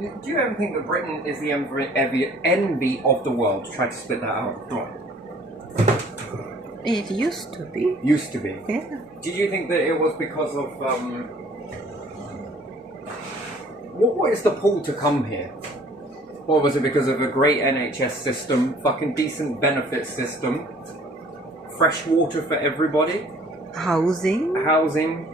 Do you ever think that Britain is the envy of the world? Try to split that out. Go on. It used to be. Used to be. Yeah. Did you think that it was because of what is the pull to come here? Or was it because of a great NHS system, fucking decent benefit system, fresh water for everybody? Housing,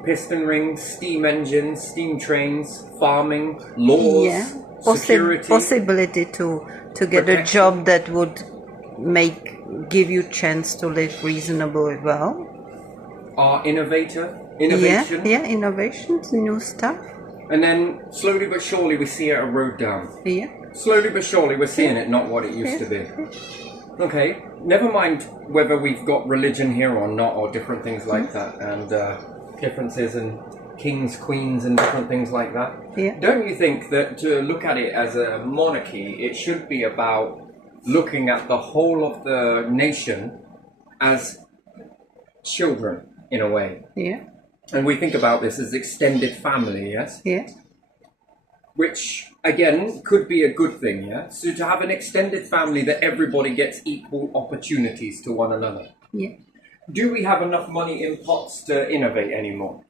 piston rings, steam engines, steam trains, farming, laws, yeah. security, Possibility to get a job that would give you chance to live reasonably well. Innovation. Yeah, innovations, new stuff. And then slowly but surely we see it erode down. Yeah. Slowly but surely we're seeing it not what it used to be. Okay, never mind whether we've got religion here or not, or different things like that, and differences in kings, queens, and different things like that. Yeah. Don't you think that to look at it as a monarchy, it should be about looking at the whole of the nation as children, in a way? Yeah. And we think about this as extended family, yes? Yeah. Which, again, could be a good thing, yeah? So to have an extended family that everybody gets equal opportunities to one another. Yeah. Do we have enough money in pots to innovate anymore?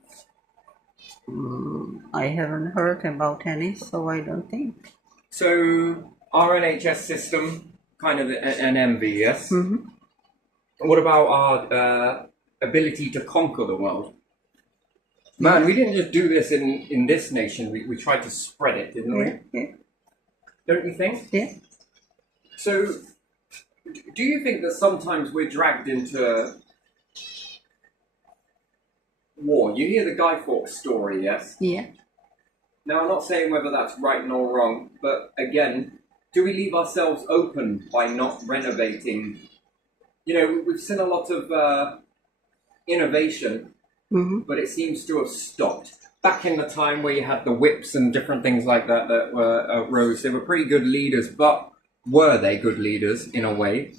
I haven't heard about any, so I don't think. So, our NHS system, kind of an envy, yes? Mm-hmm. What about our ability to conquer the world? Man, we didn't just do this in this nation, we tried to spread it, didn't we? Yeah. Don't you think? Yeah. So, do you think that sometimes we're dragged into war? You hear the Guy Fawkes story, yes? Yeah. Now, I'm not saying whether that's right nor wrong, but again, do we leave ourselves open by not renovating? You know, we've seen a lot of innovation, but it seems to have stopped. Back in the time where you had the whips and different things like that were rose, they were pretty good leaders, but were they good leaders in a way?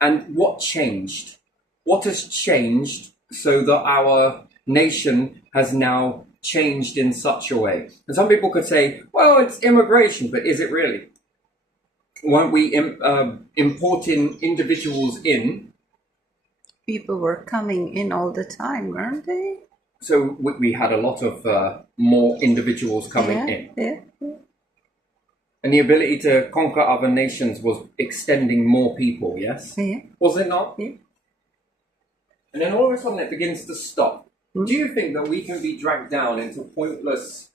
And what changed? What has changed so that our nation has now changed in such a way? And some people could say, well, it's immigration, but is it really? Weren't we importing individuals in? People were coming in all the time, weren't they? So we had a lot of more individuals coming in. Yeah. And the ability to conquer other nations was extending more people, yes? Yeah. Was it not? Yeah. And then all of a sudden it begins to stop. Do you think that we can be dragged down into pointless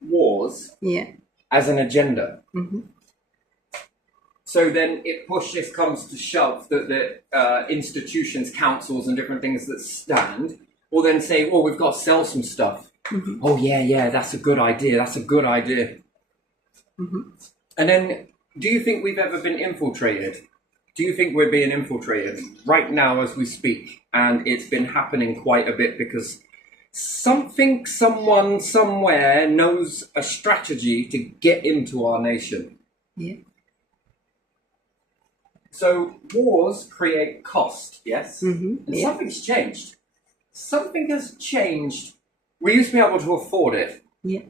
wars as an agenda? Mm-hmm. So then it comes to shove that the institutions, councils and different things that stand will then say, well, we've got to sell some stuff. Mm-hmm. Oh, yeah, that's a good idea. Mm-hmm. And then do you think we've ever been infiltrated? Do you think we're being infiltrated right now as we speak? And it's been happening quite a bit because someone, somewhere knows a strategy to get into our nation. Yeah. So wars create cost, yes? Mm-hmm. And something's changed. Something has changed. We used to be able to afford it. Yeah.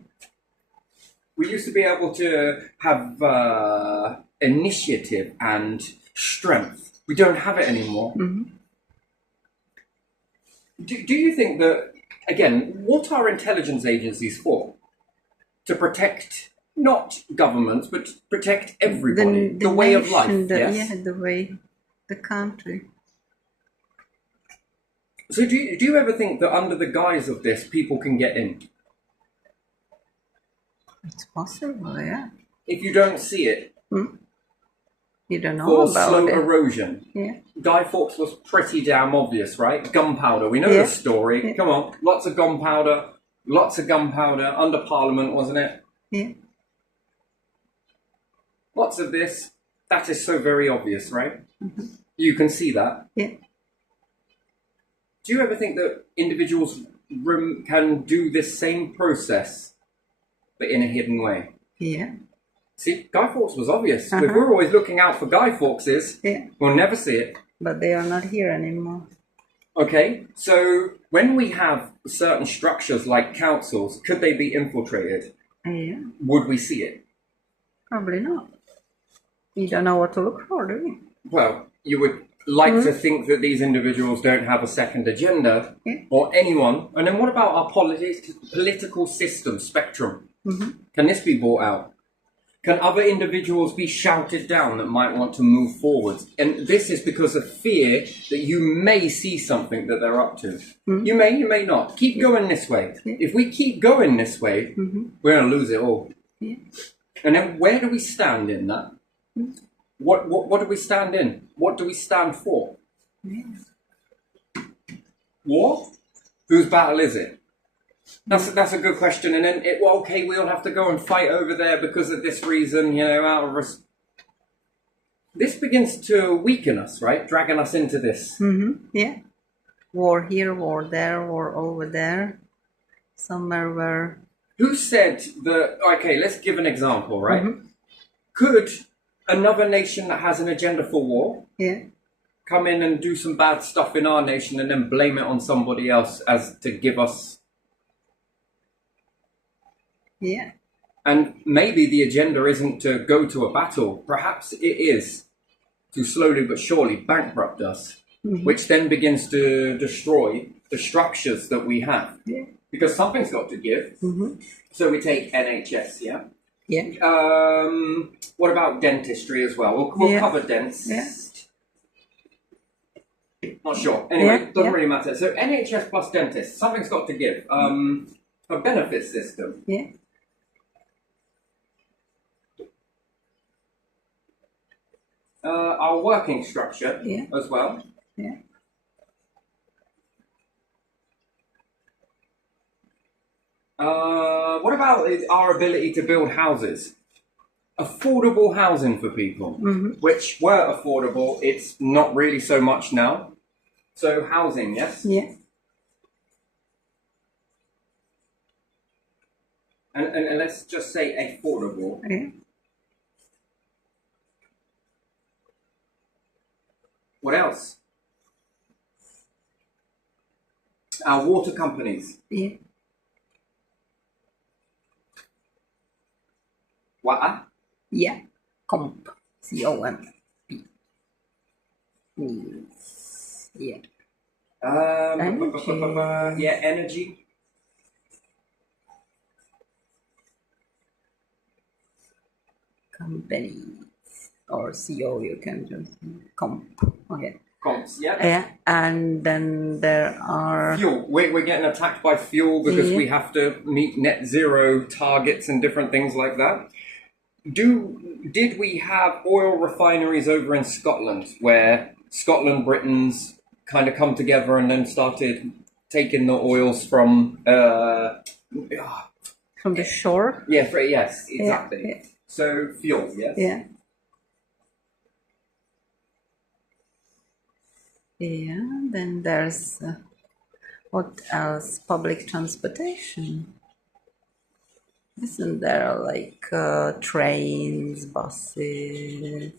We used to be able to have initiative and strength. We don't have it anymore. Mm-hmm. Do you think that, again, what are intelligence agencies for? To protect not governments, but to protect everybody, the way nation, of life. Yes? Yeah, the way, the country. So do you ever think that under the guise of this, people can get in? It's possible, yeah. If you don't see it. You don't know for about slow it. erosion. Yeah. Guy Fawkes was pretty damn obvious, right? Gunpowder. We know the story. Yeah. Come on. Lots of gunpowder under Parliament, wasn't it? Yeah. Lots of this. That is so very obvious, right? Mm-hmm. You can see that. Yeah. Do you ever think that individuals can do this same process, but in a hidden way? Yeah. See, Guy Fawkes was obvious. If we're always looking out for Guy Fawkes's, we'll never see it. But they are not here anymore. Okay, so when we have certain structures like councils, could they be infiltrated? Yeah, Would we see it? probably not. You don't know what to look for, do you? Well, you would like to think that these individuals don't have a second agenda, Yeah. or anyone. And then what about our political system spectrum? Can this be brought out? Can other individuals be shouted down that might want to move forward? And this is because of fear that you may see something that they're up to. You may not. Keep going this way. If we keep going this way, we're going to lose it all. Yeah. And then where do we stand in that? What do we stand in? What do we stand for? War? Whose battle is it? That's a good question. And then, okay, we'll have to go and fight over there because of this reason, out of this begins to weaken us, right? Dragging us into this. Yeah. War here, war there, war over there. Somewhere where... Who said that, okay, let's give an example, right? Could another nation that has an agenda for war come in and do some bad stuff in our nation and then blame it on somebody else as to give us... Yeah. And maybe the agenda isn't to go to a battle. Perhaps it is to slowly but surely bankrupt us, which then begins to destroy the structures that we have. Yeah. Because something's got to give. So we take NHS, yeah? Yeah. What about dentistry as well? We'll cover dents. Yeah. Not sure. Anyway, doesn't really matter. So NHS plus dentists, something's got to give. A benefit system. Yeah. Our working structure as well. Yeah. What about our ability to build houses? Affordable housing for people, which were affordable. It's not really so much now. So housing, yes? Yeah. And let's just say affordable. Yeah. What else? Our water companies. Yeah. What? Yeah. Comp. COMP. Yeah. Energy. Yeah, energy. Company. Or CO, you can just comp. Okay. Comps, yeah. Yeah, and then there are Fuel. We're getting attacked by fuel because we have to meet net zero targets and different things like that. Did we have oil refineries over in Scotland where Scotland, Britain's kind of come together and then started taking the oils from the shore? Yes, exactly. Yeah. So fuel, yes. Yeah. Yeah, then there's what else? Public transportation. Isn't there like trains, buses?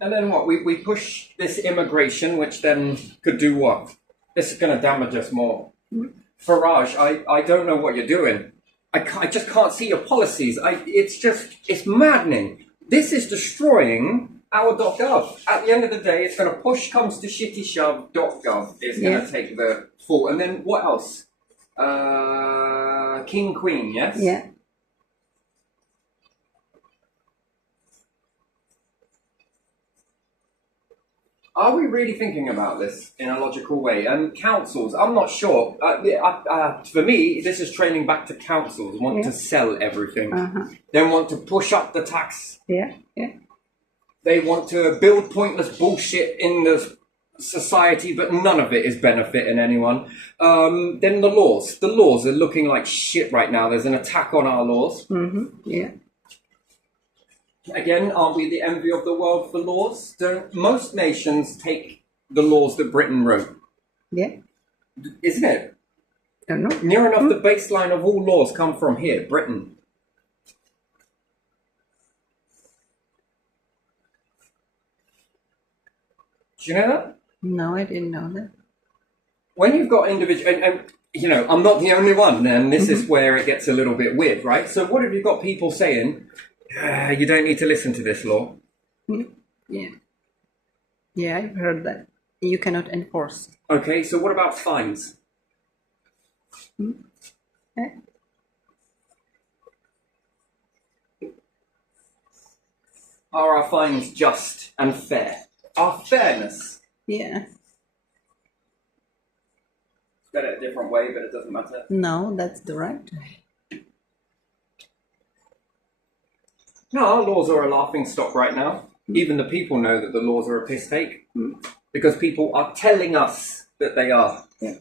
And then what? We push this immigration, which then could do what? This is going to damage us more. Farage, I don't know what you're doing. I just can't see your policies. It's maddening. This is destroying our .gov. At the end of the day, it's going to push comes to shitty shove. .gov is going to take the fall. And then what else? King, Queen, yes? Yeah. Are we really thinking about this in a logical way? And councils, I'm not sure. For me, this is training back to councils, want to sell everything. They want to push up the tax. Yeah, yeah. They want to build pointless bullshit in the society, but none of it is benefiting anyone. Then the laws. The laws are looking like shit right now. There's an attack on our laws. Yeah. Again, aren't we the envy of the world for laws? Don't most nations take the laws that Britain wrote? Yeah. Isn't it? Don't know. Near enough the baseline of all laws come from here, Britain. Do you know that? No, I didn't know that. When you've got individual, and you know, I'm not the only one, and this is where it gets a little bit weird, right? So what have you got people saying? You don't need to listen to this law. Yeah. Yeah, I've heard that. You cannot enforce. Okay, so what about fines? Eh? Are our fines just and fair? Our fairness. Yeah. Said it a different way, but it doesn't matter. No, that's the right way. No, our laws are a laughing stock right now. Even the people know that the laws are a piss take. Because people are telling us that they are. Yeah.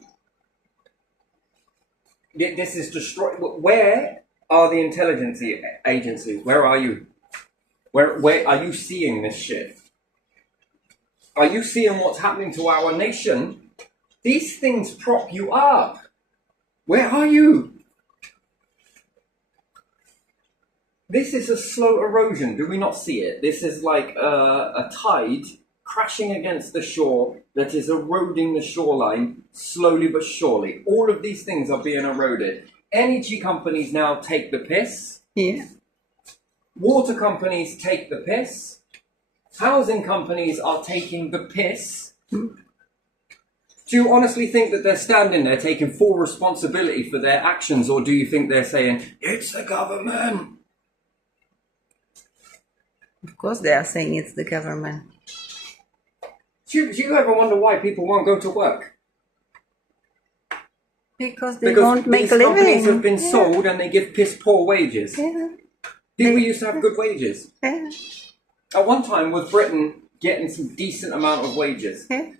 This is destroy. Where are the intelligence agencies? Where are you? Where are you seeing this shit? Are you seeing what's happening to our nation? These things prop you up. Where are you? This is a slow erosion. Do we not see it? This is like a tide crashing against the shore that is eroding the shoreline slowly but surely. All of these things are being eroded. Energy companies now take the piss. Yeah. Water companies take the piss. Housing companies are taking the piss. Do you honestly think that they're standing there taking full responsibility for their actions, or do you think they're saying, it's the government? Of course they are saying it's the government. Do you ever wonder why people won't go to work? Because they won't make a these living. companies have been sold and they give piss poor wages. Yeah. People used to have good wages. Yeah. At one time, was Britain getting some decent amount of wages? Yeah.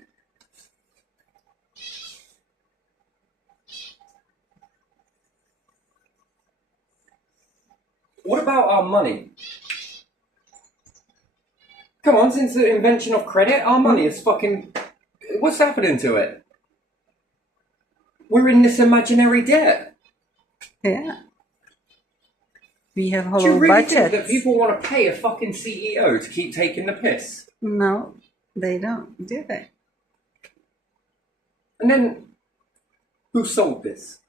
What about our money? Come on, since the invention of credit, our money is fucking... What's happening to it? We're in this imaginary debt. Yeah. We have Do you hollow really think budgets. that people want to pay a fucking CEO to keep taking the piss? No, they don't, do they? And then, who sold this?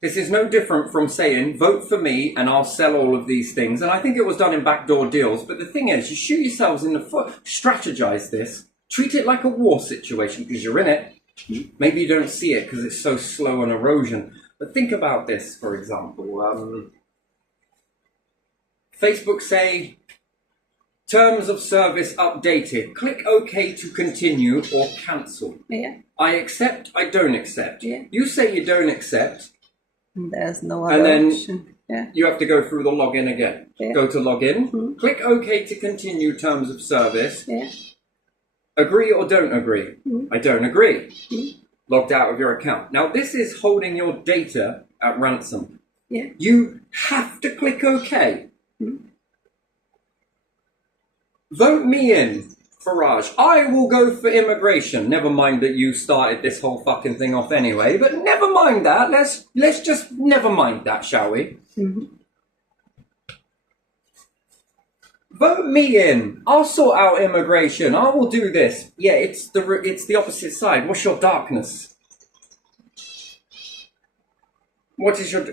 This is no different from saying, vote for me and I'll sell all of these things. And I think it was done in backdoor deals. But the thing is, you shoot yourselves in the foot. Strategize this. Treat it like a war situation because you're in it. Maybe you don't see it because it's so slow an erosion. But think about this, for example. Facebook say, terms of service updated. Click OK to continue or cancel. Yeah. I accept, I don't accept. Yeah. You say you don't accept. There's no And other then option. Yeah. you have to go through the login again. Yeah. Go to login. Click OK to continue terms of service. Yeah. Agree or don't agree? I don't agree. Logged out of your account. Now, this is holding your data at ransom. Yeah. You have to click OK. Vote me in, Farage. I will go for immigration. Never mind that you started this whole fucking thing off anyway, but never mind that. Let's just never mind that, shall we? Vote me in. I'll sort out immigration. I will do this. Yeah, it's the opposite side. What's your darkness? What is your...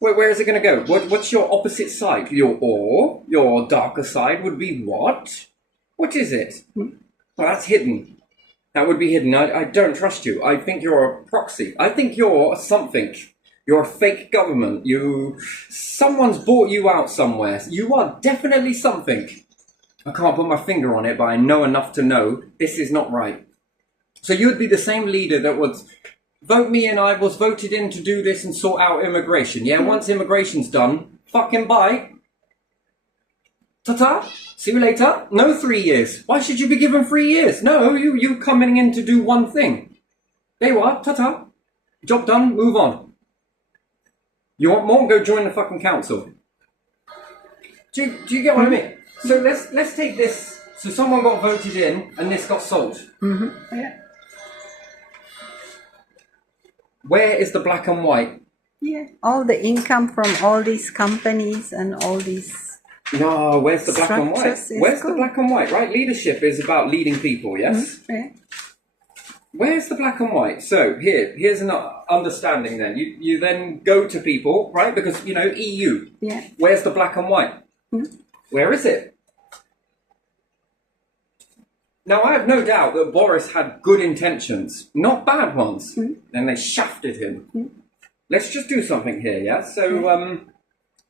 Where is it going to go? What's your opposite side? Your darker side would be what? What is it? Well, that's hidden. That would be hidden. I don't trust you. I think you're a proxy. I think you're something. You're a fake government. Someone's bought you out somewhere. You are definitely something. I can't put my finger on it, but I know enough to know this is not right. So you would be the same leader that would vote me in. I was voted in to do this and sort out immigration. Yeah, once immigration's done, fucking bye. Ta-ta. See you later. No 3 years. Why should you be given 3 years? No, you coming in to do one thing. There you are. Ta-ta. Job done. Move on. You want more? Go join the fucking council. Do you get what I mean? So let's take this. So someone got voted in and this got sold. Yeah. Where is the black and white? Yeah. All the income from all these companies and all these No, where's the black and white? Structures is Where's the good. black and white? Right, leadership is about leading people. Yes. Yeah. Where's the black and white? So here's an understanding. Then you then go to people, right? Because EU. Yeah. Where's the black and white? Where is it? Now I have no doubt that Boris had good intentions, not bad ones. Then they shafted him. Let's just do something here, yeah. So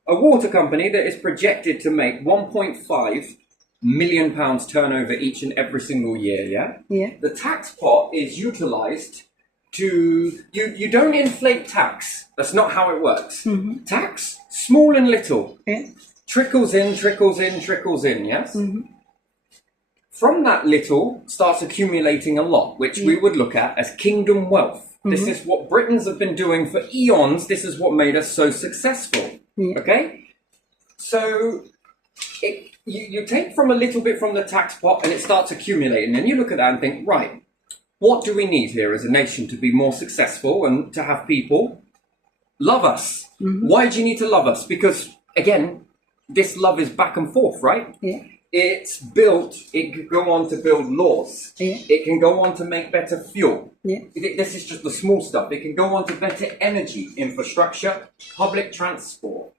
a water company that is projected to make 1.5 million pounds turnover each and every single year, yeah? Yeah. The tax pot is utilised to... You don't inflate tax. That's not how it works. Tax, small and little. Yeah. Trickles in, trickles in, trickles in, yes? From that little starts accumulating a lot, which we would look at as kingdom wealth. This is what Britons have been doing for eons. This is what made us so successful. Yeah. Okay? So you take from a little bit from the tax pot and it starts accumulating. And you look at that and think, right, what do we need here as a nation to be more successful and to have people love us? Why do you need to love us? Because, again, this love is back and forth, right? Yeah. It's built, it can go on to build laws. Yeah. It can go on to make better fuel. Yeah. This is just the small stuff. It can go on to better energy, infrastructure, public transport,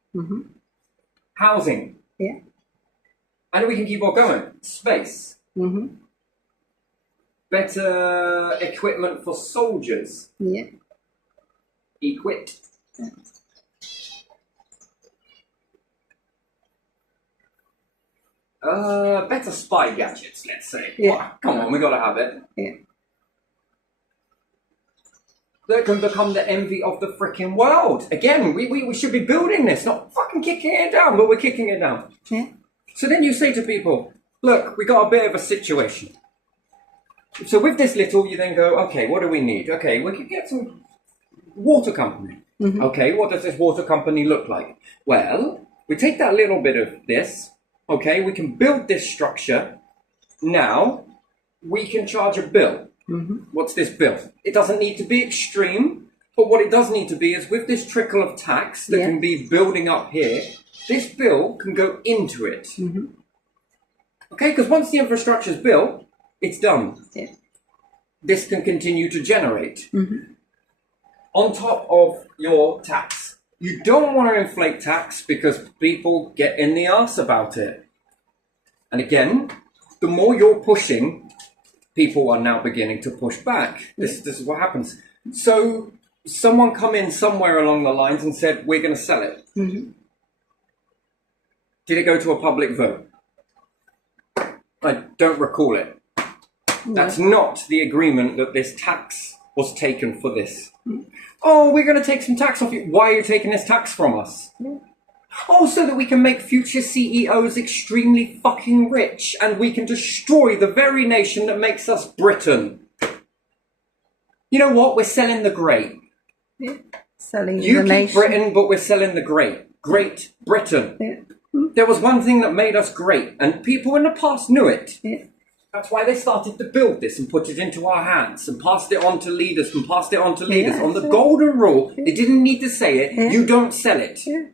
housing. Yeah. And we can keep on going. Space. Better equipment for soldiers. Yeah. Equip. Better spy gadgets, let's say. Yeah. Come on, we gotta have it. Yeah. That can become the envy of the freaking world. Again, we should be building this, not fucking kicking it down, but we're kicking it down. Yeah. So then you say to people, look, we got a bit of a situation. So with this little, you then go, okay, what do we need? Okay, we could get some water company. Okay, what does this water company look like? Well, we take that little bit of this. Okay, we can build this structure. Now, we can charge a bill. What's this bill? It doesn't need to be extreme, but what it does need to be is with this trickle of tax that can be building up here, this bill can go into it. Okay, because once the infrastructure is built, it's done. Yeah. This can continue to generate. On top of your tax. You don't want to inflate tax because people get in the arse about it. And again, the more you're pushing, people are now beginning to push back. This is what happens. So someone come in somewhere along the lines and said, we're going to sell it. Did it go to a public vote? I don't recall it. That's not the agreement that this tax was taken for this. Oh, we're going to take some tax off you. Why are you taking this tax from us? Oh, so that we can make future CEOs extremely fucking rich and we can destroy the very nation that makes us Britain. You know what? We're selling the great. Yeah. Selling You the keep nation. Britain, but we're selling the great. Great Britain. Yeah. There was one thing that made us great and people in the past knew it. Yeah. That's why they started to build this and put it into our hands and passed it on to leaders and passed it on to leaders. On the golden rule, they didn't need to say it, you don't sell it. Yeah.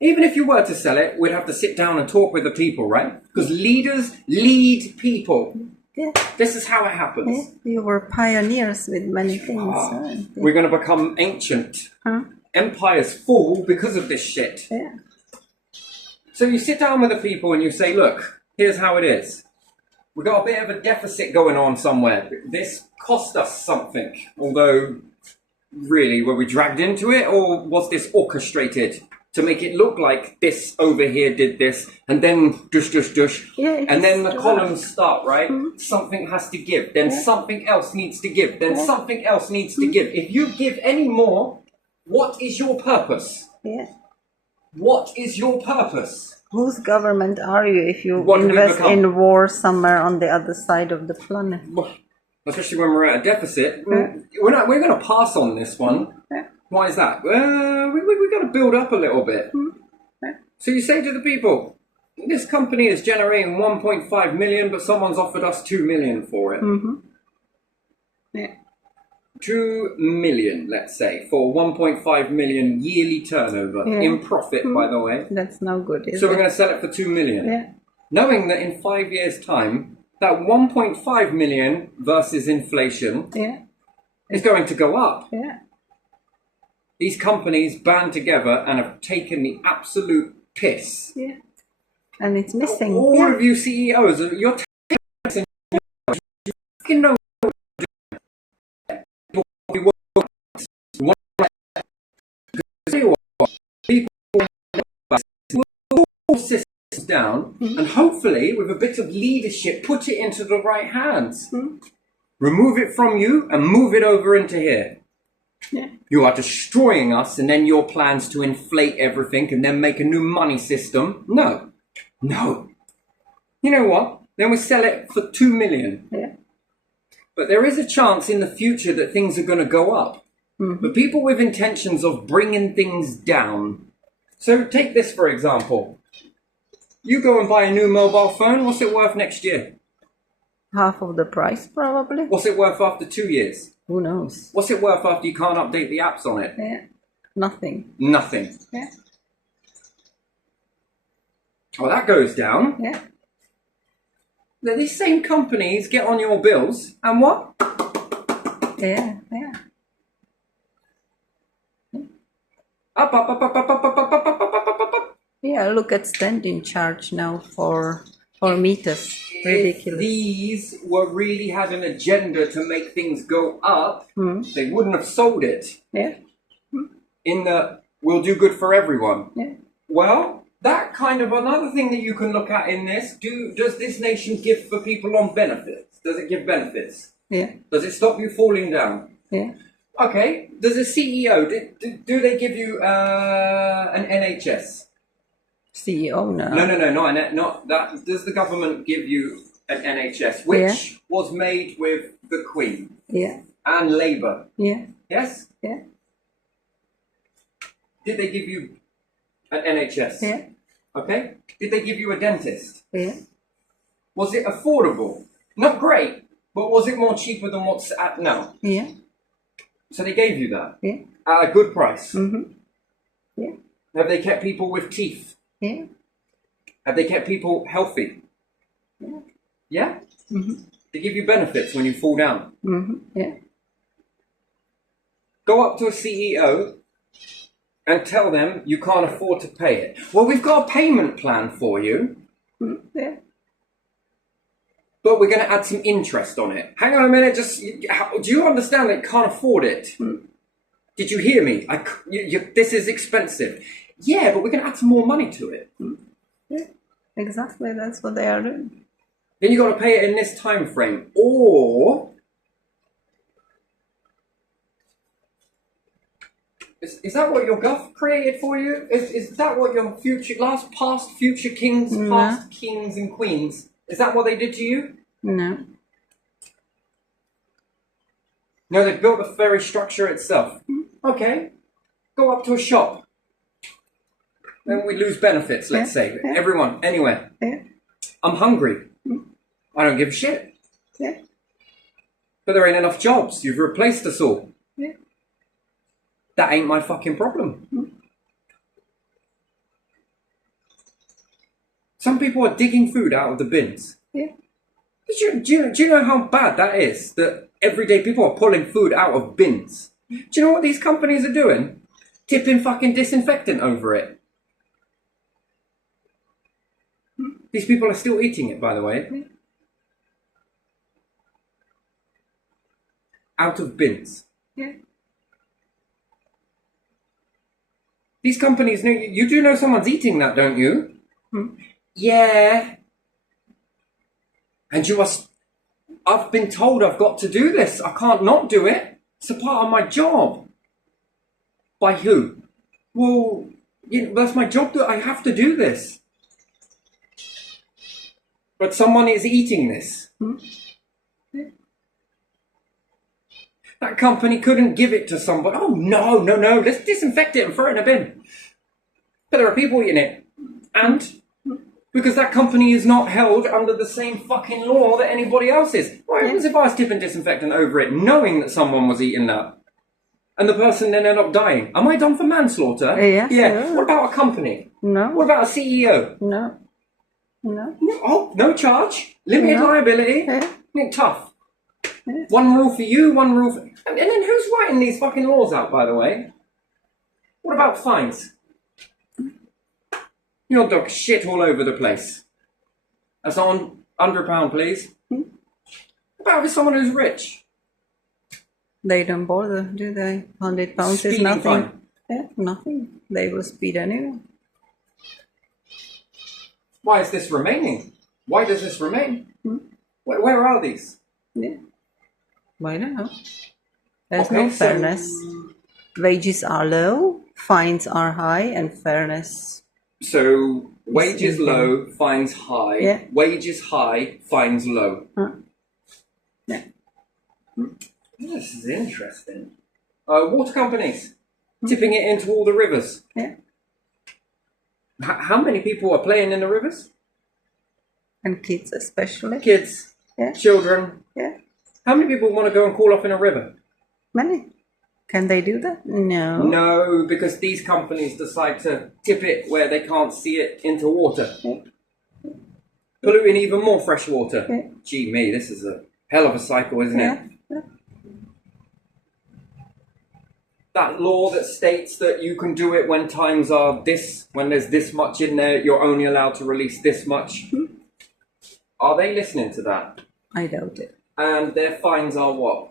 Even if you were to sell it, we'd have to sit down and talk with the people, right? Because leaders lead people. Yeah. This is how it happens. Yeah. You were pioneers with many things. We're going to become ancient. Empires fall because of this shit. Yeah. So you sit down with the people and you say, look, here's how it is. We've got a bit of a deficit going on somewhere. This cost us something. Although, really, were we dragged into it? Or was this orchestrated to make it look like this over here did this? And then dush, dush, dush. Yeah, and then the columns start, right? Something has to give. Then something else needs to give. Then something else needs to give. If you give any more, what is your purpose? Yeah. What is your purpose? Whose government are you if you What do we invest become? in war somewhere on the other side of the planet? Especially when we're at a deficit. We're going to pass on this one. Why is that? We've got to build up a little bit. So you say to the people, this company is generating 1.5 million, but someone's offered us 2 million for it. Yeah. 2 million, let's say, for 1.5 million yearly turnover in profit, by the way. That's no good, is So it? we're going to sell it for 2 million. Yeah. Knowing that in 5 years' time, that 1.5 million versus inflation is going to go up. Yeah. These companies band together and have taken the absolute piss. Yeah. And it's missing. All of you CEOs, you're taking you know people systems down and hopefully with a bit of leadership put it into the right hands. Remove it from you and move it over into here. Yeah. You are destroying us, and then your plans to inflate everything and then make a new money system. No. You know what? Then we sell it for 2 million. Yeah. But there is a chance in the future that things are going to go up. But people with intentions of bringing things down. So take this for example. You go and buy a new mobile phone. What's it worth next year? Half of the price, probably. What's it worth after 2 years? Who knows? What's it worth after you can't update the apps on it? Yeah. Nothing. Nothing. Yeah. Well, that goes down. Yeah. Then these same companies get on your bills and what? Yeah. Up. Yeah, look at standing charge now for meters. Ridiculous. If these were really had an agenda to make things go up, they wouldn't have sold it. Yeah. In the we'll do good for everyone. Yeah. Well, that kind of another thing that you can look at in this. Does this nation give for people on benefits? Does it give benefits? Yeah. Does it stop you falling down? Yeah. Okay. Does a CEO do they give you an NHS? CEO now. No, not that. Does the government give you an NHS, which was made with the Queen Yeah. and Labour? Yeah. Yes. Yeah. Did they give you an NHS? Yeah. Okay. Did they give you a dentist? Yeah. Was it affordable? Not great, but was it more cheaper than what's at now? Yeah. So they gave you that Yeah. at a good price. Yeah. Have they kept people with teeth? Yeah. Have they kept people healthy? Yeah. Yeah? They give you benefits when you fall down. Yeah. Go up to a CEO and tell them you can't afford to pay it. Well, we've got a payment plan for you, Yeah. but we're going to add some interest on it. Hang on a minute, do you understand that you can't afford it? Did you hear me? This is expensive. Yeah, but we're going to add some more money to it. Yeah. Exactly. That's what they are doing. Then you got to pay it in this time frame. Or is that what your Gov created for you? Is that what your past future kings, past kings and queens, is that what they did to you? No. No, they built the very structure itself. Okay, go up to a shop. Then we lose benefits, let's say. Everyone, anywhere. Yeah. I'm hungry. I don't give a shit. Yeah. But there ain't enough jobs. You've replaced us all. Yeah. That ain't my fucking problem. Some people are digging food out of the bins. Yeah. Do you know how bad that is? That everyday people are pulling food out of bins. Do you know what these companies are doing? Tipping fucking disinfectant over it. These people are still eating it, by the way. Out of bins. Yeah. These companies know you do know someone's eating that, don't you? Yeah. And you must. I've been told I've got to do this. I can't not do it. It's a part of my job. By who? Well, that's my job. That I have to do this. But someone is eating this. That company couldn't give it to somebody. Oh, no. Let's disinfect it and throw it in a bin. But there are people eating it. And Because that company is not held under the same fucking law that anybody else is. What happens if I was tipping disinfectant over it, knowing that someone was eating that? And the person then ended up dying. Am I done for manslaughter? Yes, Yeah. yeah. What about a company? No. What about a CEO? No. No. Oh, no charge. Limited No. liability. Yeah. Tough. One rule for you, one rule for... And then who's writing these fucking laws out, by the way? What about fines? Your dog shit all over the place. That's on £100, please. What about if it's someone who's rich? They don't bother, do they? £100 is Speeding nothing. fine. Yeah, nothing. They will speed anyway. Why is this remaining? Why does this remain? Where are these? Yeah. I don't know. There's Okay, no so- fairness. Wages are low, fines are high, and fairness. So, wages It's low, fines high. Yeah. Wages high, fines low. Yeah. This is interesting. Water companies tipping it into all the rivers. Yeah. How many people are playing in the rivers? And kids especially. Kids, Yeah. children. Yeah. How many people want to go and cool off in a river? Many. Can they do that? No. No, because these companies decide to tip it where they can't see it into water. Yeah. Polluting even more fresh water. Yeah. Gee me, this is a hell of a cycle, isn't Yeah. it? Yeah. That law that states that you can do it when times are this, when there's this much in there, you're only allowed to release this much. Are they listening to that? I doubt it. And their fines are what?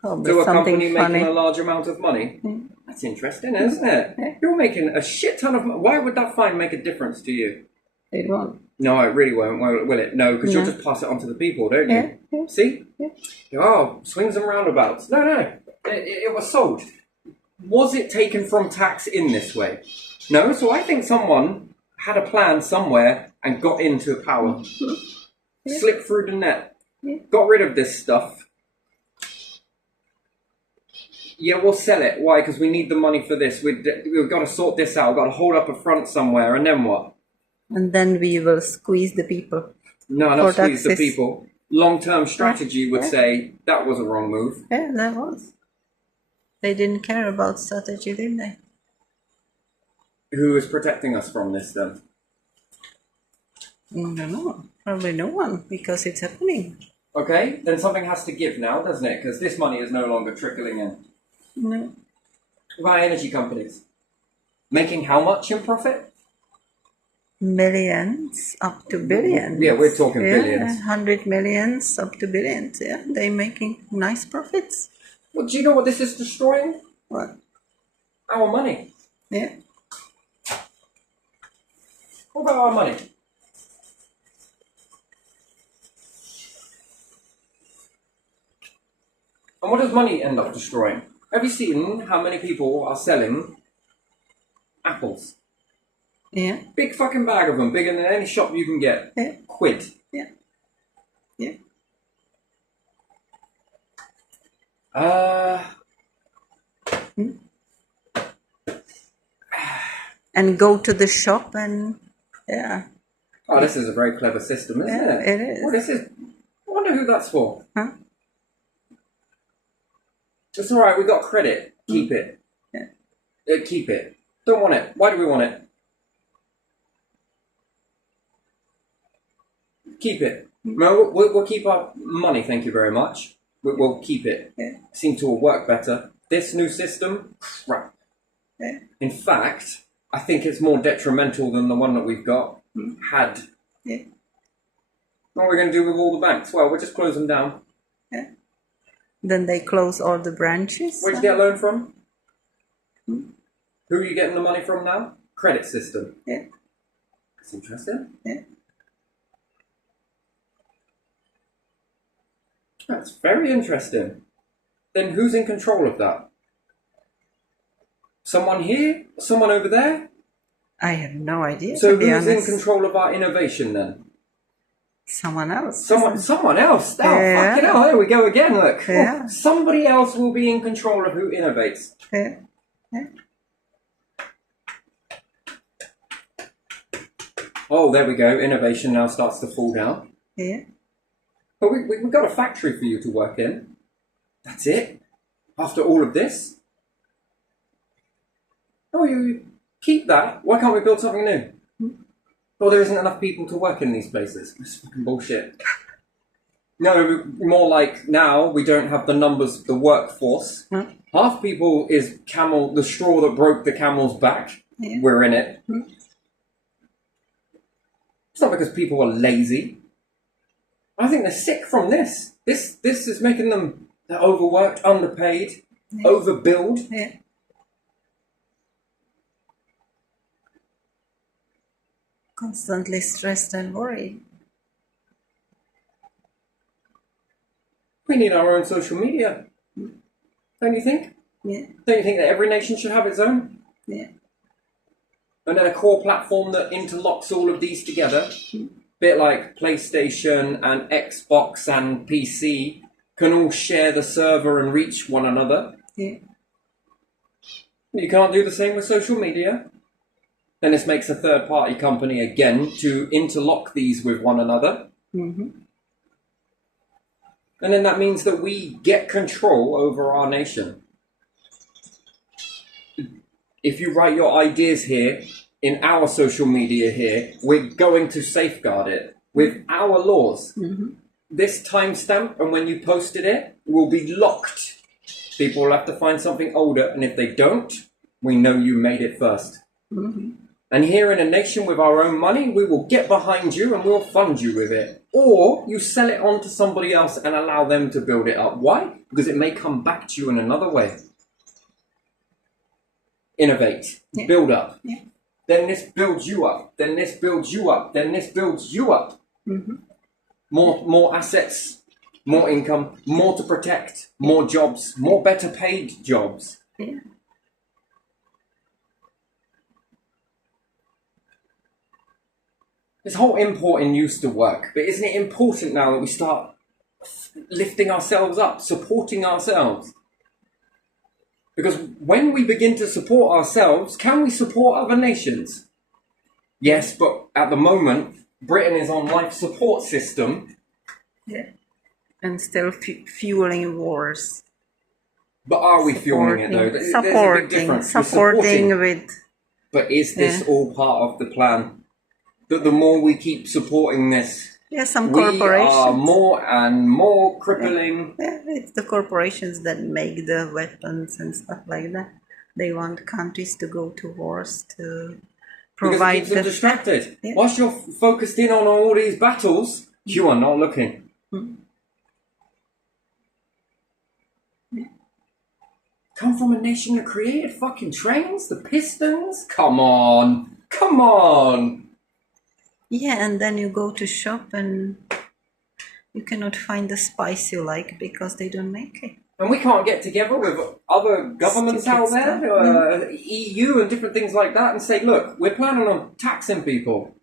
Probably To a something company funny. making a large amount of money? That's interesting, isn't it? Yeah. You're making a shit ton of money. Why would that fine make a difference to you? It won't. No, it really won't, will it? No, because you'll No. just pass it on to the people, don't you? Yeah. Yeah. See? Yeah. Oh, swings and roundabouts. No. It was sold. Was it taken from tax in this way? No, so I think someone had a plan somewhere and got into power. Yeah. Slipped through the net. Yeah. Got rid of this stuff. Yeah, we'll sell it. Why? Because we need the money for this. We've got to sort this out. We've got to hold up a front somewhere. And then what? And then we will squeeze the people. No, For not squeeze the taxes. people. Long-term strategy would Yeah. say that was a wrong move. Yeah, that was. They didn't care about strategy, did they? Who is protecting us from this then? I don't know. Probably no one, because it's happening. Okay, then something has to give now, doesn't it? Because this money is no longer trickling in. No. What about energy companies? Making how much in profit? Millions up to billions. Yeah, we're talking Yeah, billions. 100 millions up to billions. Yeah, they're making nice profits. Well, do you know what this is destroying? What? Our money. Yeah. What about our money? And what does money end up destroying? Have you seen how many people are selling apples? Yeah. Big fucking bag of them, bigger than any shop you can get. Yeah. Quid. Yeah. Yeah. And go to the shop and yeah. Oh, this is a very clever system, isn't Yeah, it? it is. Well, this is. I wonder who that's for. Huh? It's all right. We got credit. Keep it. Yeah. Keep it. Don't want it. Why do we want it? Keep it. No, we'll keep our money. Thank you very much. We'll keep it. Yeah. Seem to work better. This new system, crap. Yeah. In fact, I think it's more detrimental than the one that we've got had. Yeah. What are we going to do with all the banks? Well, we'll just close them down. Yeah. Then they close all the branches. Where'd you get a loan from? Who are you getting the money from now? Credit system. Yeah. That's interesting. Yeah. That's very interesting. Then who's in control of that? Someone here? Someone over there? I have no idea. So to be who's in honest. control of our innovation then? Someone else. Someone else. Oh, Yeah. fucking hell, there we go again, look. Yeah. Oh, somebody else will be in control of who innovates. Yeah. Yeah. Oh, there we go. Innovation now starts to fall down. Yeah. But we've got a factory for you to work in. That's it. After all of this. Oh, you keep that. Why can't we build something new? Well, there isn't enough people to work in these places. It's fucking bullshit. No, more like now we don't have the numbers of the workforce. Half people is the straw that broke the camel's back. Yeah. We're in it. It's not because people are lazy. I think they're sick from this. This is making them overworked, underpaid, overbilled. Yeah. Constantly stressed and worried. We need our own social media. Don't you think? Yeah. Don't you think that every nation should have its own? Yeah. And then a core platform that interlocks all of these together. Bit like PlayStation and Xbox and PC can all share the server and reach one another. Yeah. You can't do the same with social media. Then this makes a third-party company again to interlock these with one another. Mm-hmm. And then that means that we get control over our nation. If you write your ideas here, in our social media here, we're going to safeguard it with our laws. Mm-hmm. This timestamp and when you posted it will be locked. People will have to find something older, and if they don't, we know you made it first. Mm-hmm. And here in a nation with our own money, we will get behind you and we'll fund you with it. Or you sell it on to somebody else and allow them to build it up. Why? Because it may come back to you in another way. Innovate. Yeah. Build up. Yeah. Then this builds you up. Then this builds you up. Then this builds you up. Mm-hmm. More assets, more income, more to protect, more jobs, more better paid jobs. Yeah. This whole importing used to work, but isn't it important now that we start lifting ourselves up, supporting ourselves? Because when we begin to support ourselves, can we support other nations? Yes, but at the moment, Britain is on life support system. Yeah. And still fueling wars. But are we fueling it though? There's a big difference. We're Supporting with... But is this all part of the plan? That the more we keep supporting this, Yeah, some we corporations. are more and more crippling. Yeah, it's the corporations that make the weapons and stuff like that. They want countries to go to wars to Because it provide keeps them distracted. Yeah. Whilst you're focused in on all these battles, you are not looking. Come from a nation that created fucking trains? The Pistons? Come on. Come on. Yeah, and then you go to shop and you cannot find the spice you like because they don't make it. And we can't get together with other governments Stupid out there, stuff. EU and different things like that, and say, look, we're planning on taxing people.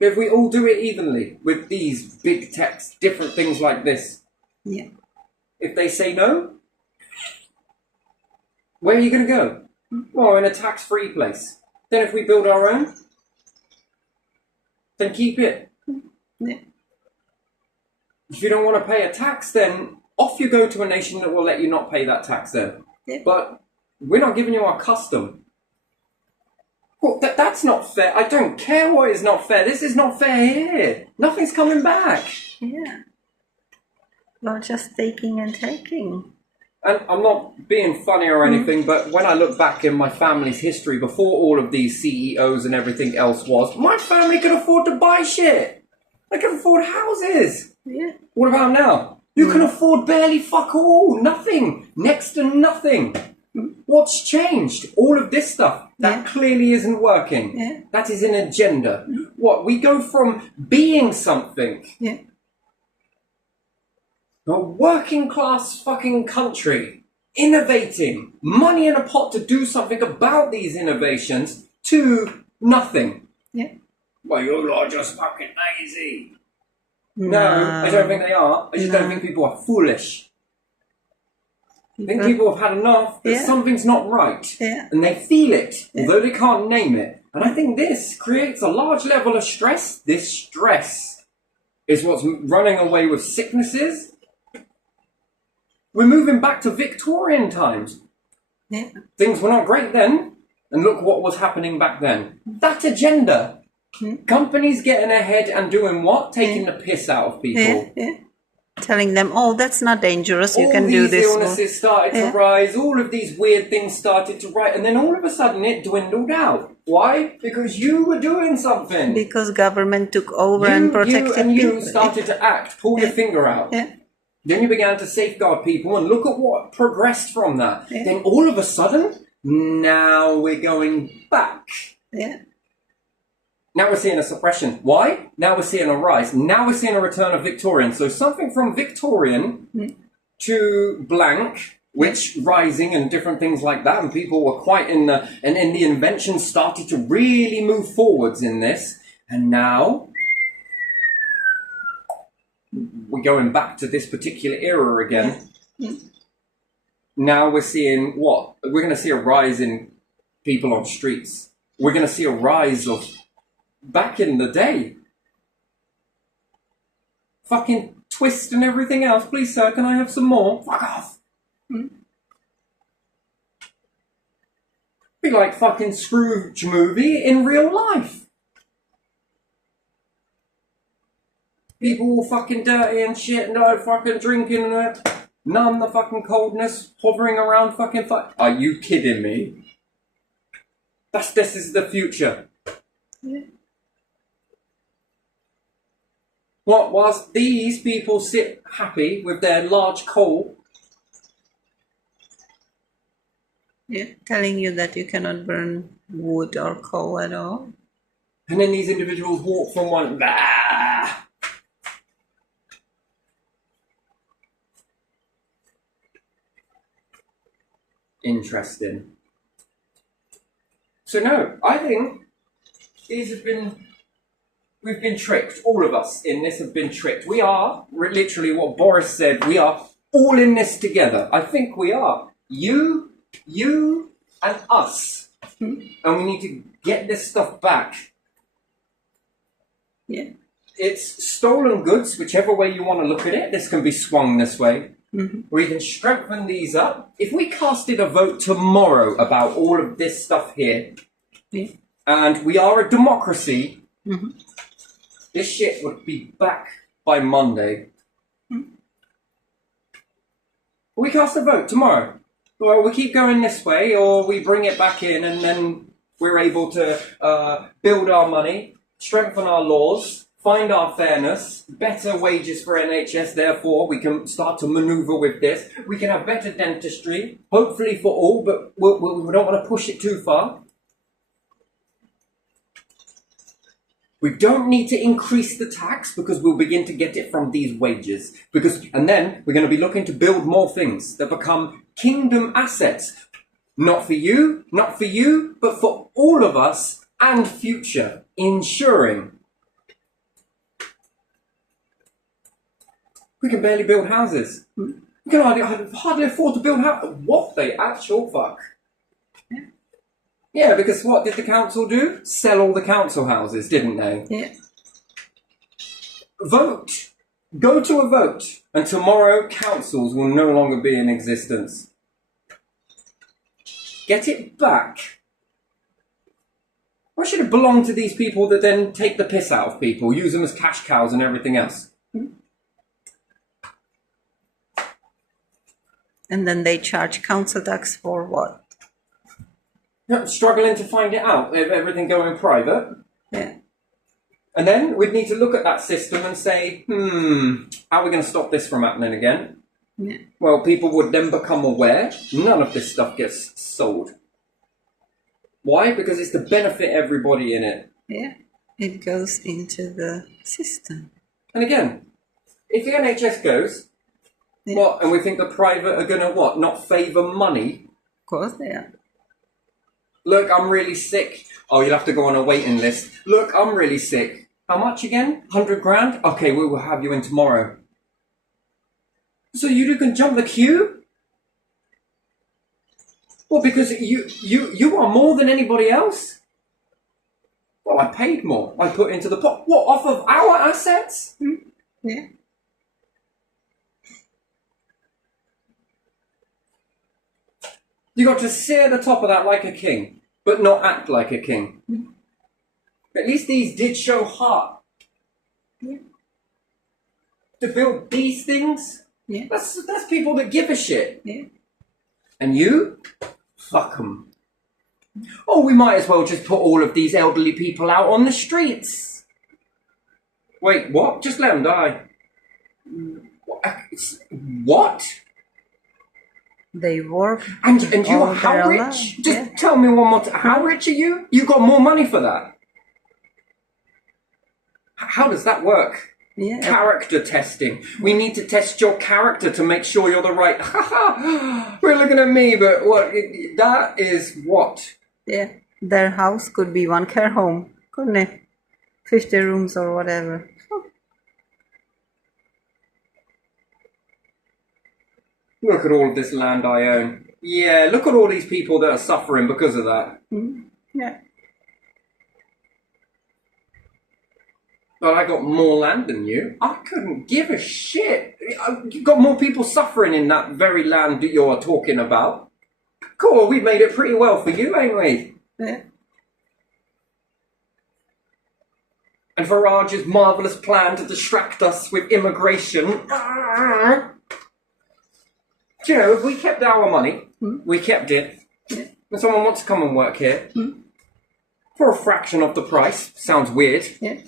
If we all do it evenly with these big techs, different things like this, Yeah. if they say no, where are you going to go? Well, in a tax-free place. Then if we build our own, then keep it. Yeah. If you don't want to pay a tax, then off you go to a nation that will let you not pay that tax then. Yeah. But we're not giving you our custom. Well, that's not fair. I don't care what is not fair. This is not fair here. Nothing's coming back. Yeah. Well, just taking and taking. And I'm not being funny or anything, but when I look back in my family's history before all of these CEOs and everything else was, my family could afford to buy shit. They could afford houses. Yeah. What about now? You can afford barely fuck all. Nothing. Next to nothing. What's changed? All of this stuff. That clearly isn't working. Yeah. That is an agenda. What? We go from being something, Yeah. a working class fucking country, innovating, money in a pot to do something about these innovations, to nothing. Yeah. Well, you lot are just fucking lazy. No, I don't think they are. I just don't think people are foolish. I think people have had enough that something's not right. Yeah. And they feel it, although they can't name it. And I think this creates a large level of stress. This stress is what's running away with sicknesses. We're moving back to Victorian times. Yeah. Things were not great then, and look what was happening back then. That agenda. Companies getting ahead and doing what? Taking the piss out of people. Yeah. Telling them, oh, that's not dangerous, you All can do this. All these illnesses started to rise, all of these weird things started to rise, and then all of a sudden it dwindled out. Why? Because you were doing something. Because government took over and protected people. You started to act, pull your finger out. Yeah. Then you began to safeguard people, and look at what progressed from that. Yeah. Then all of a sudden, now we're going back. Yeah. Now we're seeing a suppression. Why? Now we're seeing a rise. Now we're seeing a return of Victorian. So something from Victorian to blank, which rising and different things like that, and people were quite in the, and then the invention started to really move forwards in this, and now we're going back to this particular era again. Now we're seeing what? We're going to see a rise in people on streets. We're going to see a rise of back in the day. Fucking twist and everything else. Please, sir, can I have some more? Fuck off. Be like fucking Scrooge movie in real life. People all fucking dirty and shit, no fucking drinking and numb the fucking coldness, hovering around fucking Are you kidding me? This is the future. Yeah. What, whilst these people sit happy with their large coal? Yeah, telling you that you cannot burn wood or coal at all. And then these individuals walk from one... Interesting. So no, I think these have been... We've been tricked. All of us in this have been tricked. We are, literally what Boris said, we are all in this together. I think we are. You and us. And we need to get this stuff back. Yeah. It's stolen goods, whichever way you want to look at it. This can be swung this way. We can strengthen these up. If we casted a vote tomorrow about all of this stuff here, and we are a democracy, this shit would be back by Monday. We cast a vote tomorrow. Well, we keep going this way, or we bring it back in, and then we're able to build our money, strengthen our laws, find our fairness, better wages for NHS, therefore we can start to manoeuvre with this. We can have better dentistry, hopefully for all, but we don't want to push it too far. We don't need to increase the tax because we'll begin to get it from these wages. And then we're going to be looking to build more things that become kingdom assets. Not for you, but for all of us and future. Ensuring. We can barely build houses. We can hardly afford to build houses. What the actual fuck? Yeah, because what did the council do? Sell all the council houses, didn't they? Yeah. Vote. Go to a vote. And tomorrow, councils will no longer be in existence. Get it back. Why should it belong to these people that then take the piss out of people, use them as cash cows and everything else? And then they charge council tax for what? Struggling to find it out, everything going private. Yeah. And then we'd need to look at that system and say, how are we going to stop this from happening again? Yeah. Well, people would then become aware none of this stuff gets sold. Why? Because it's to benefit everybody in it. Yeah. It goes into the system. And again, if the NHS goes, what? And we think the private are going to what? Not favour money? Of course they are. Look, I'm really sick. Oh, you'll have to go on a waiting list. Look, I'm really sick. How much again? 100 grand? Okay, we will have you in tomorrow. So you can jump the queue? Well, because you are more than anybody else. Well, I paid more. I put into the pot. What, off of our assets? Yeah. You got to sit at the top of that like a king, but not act like a king. At least these did show heart. Yeah. To build these things, Yeah. that's people that give a shit. Yeah. And you? Fuck 'em. Oh, we might as well just put all of these elderly people out on the streets. Wait, what? Just let them die. What? They work. And you all are how their rich? life, Just yeah. tell me one more time. How rich are you? You got more money for that. How does that work? Yeah. Character testing. We need to test your character to make sure you're the right. We're looking at me, but what? That is what? Yeah. Their house could be one care home, couldn't it? 50 rooms or whatever. Look at all of this land I own. Yeah, look at all these people that are suffering because of that. Yeah. But I got more land than you. I couldn't give a shit. You got more people suffering in that very land that you're talking about. Cool, we made it pretty well for you, ain't we? Yeah. And Farage's marvellous plan to distract us with immigration. Do you know, if we kept our money, we kept it, and someone wants to come and work here, for a fraction of the price, sounds weird, Yeah.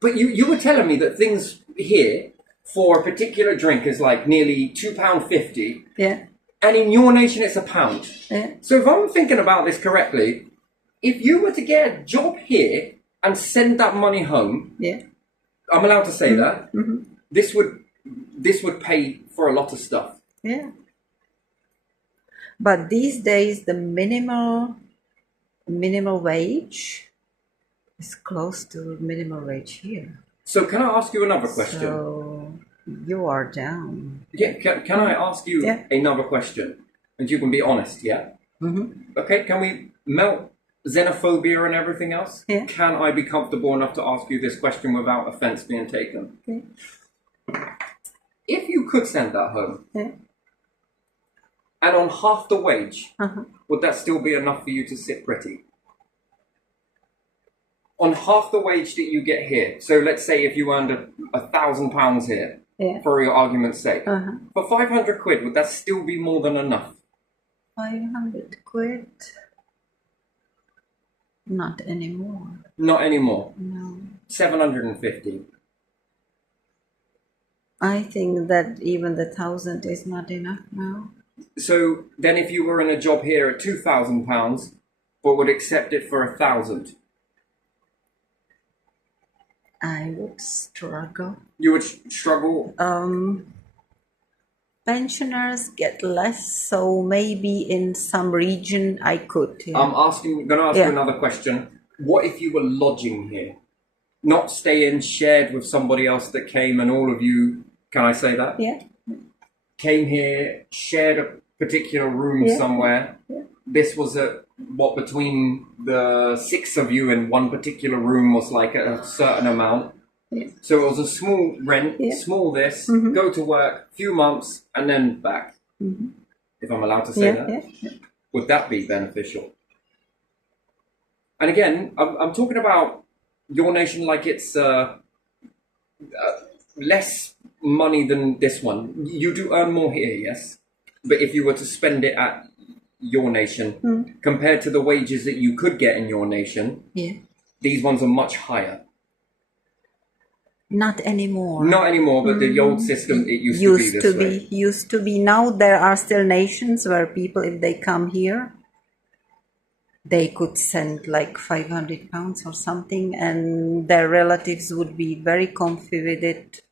but you were telling me that things here, for a particular drink, is like nearly £2.50, Yeah. and in your nation it's £1. Yeah. So if I'm thinking about this correctly, if you were to get a job here and send that money home, Yeah. I'm allowed to say that, this would pay for a lot of stuff. Yeah. But these days, the minimal wage is close to minimum wage here. So can I ask you another question? So you are down. Yeah, can I ask you Yeah. another question? And you can be honest, yeah? Okay, can we melt xenophobia and everything else? Yeah. Can I be comfortable enough to ask you this question without offence being taken? Okay. If you could send that home, Yeah. and on half the wage, Uh-huh. would that still be enough for you to sit pretty? On half the wage that you get here, so let's say if you earned £1,000 here, Yeah. for your argument's sake, Uh-huh. for 500 quid, would that still be more than enough? 500 quid. Not anymore. Not anymore. No. 750. I think that even the 1,000 is not enough now. So then if you were in a job here at £2,000, but would accept it for 1,000, I would struggle. you would struggle. Pensioners get less, so maybe in some region I could. Yeah. I'm going to ask you another question. What if you were lodging here? Not staying shared with somebody else that came and all of you, can I say that? Yeah. Came here, shared a particular room somewhere. Yeah. This was between the 6 of you in one particular room was like a certain amount. Yeah. So it was a small rent, small this, go to work, few months, and then back. If I'm allowed to say that. Yeah. Would that be beneficial? And again, I'm talking about your nation like it's less money than this one. You do earn more here, yes? But if you were to spend it at your nation, compared to the wages that you could get in your nation, these ones are much higher. Not anymore. Not anymore, but the old system, it used to be this way. Used to be. Now there are still nations where people, if they come here, they could send like £500 or something, and their relatives would be very comfy with it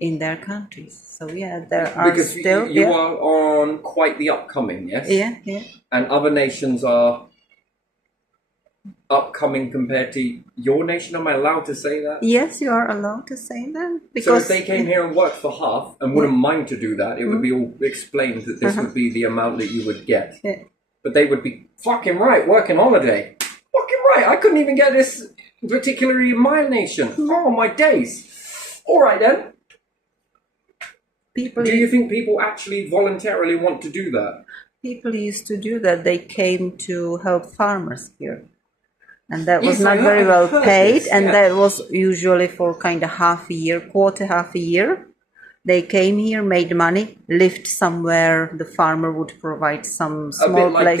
in their countries. So yeah, there are because still... you are on quite the upcoming, yes? Yeah. And other nations are upcoming compared to your nation. Am I allowed to say that? Yes, you are allowed to say that. So Because if they came here and worked for half and wouldn't mind to do that, it would be all explained that this would be the amount that you would get. Yeah. But they would be fucking right, working holiday. Fucking right, I couldn't even get this, particularly in my nation. Oh, my days. All right, then. People Do you think people actually voluntarily want to do that? people used to do that. They came to help farmers here. And that was Yes, not I very well heard paid, this, and yeah. that was usually for kind of half a year, half a year. They came here, made money, lived somewhere. The farmer would provide some A small bit like place.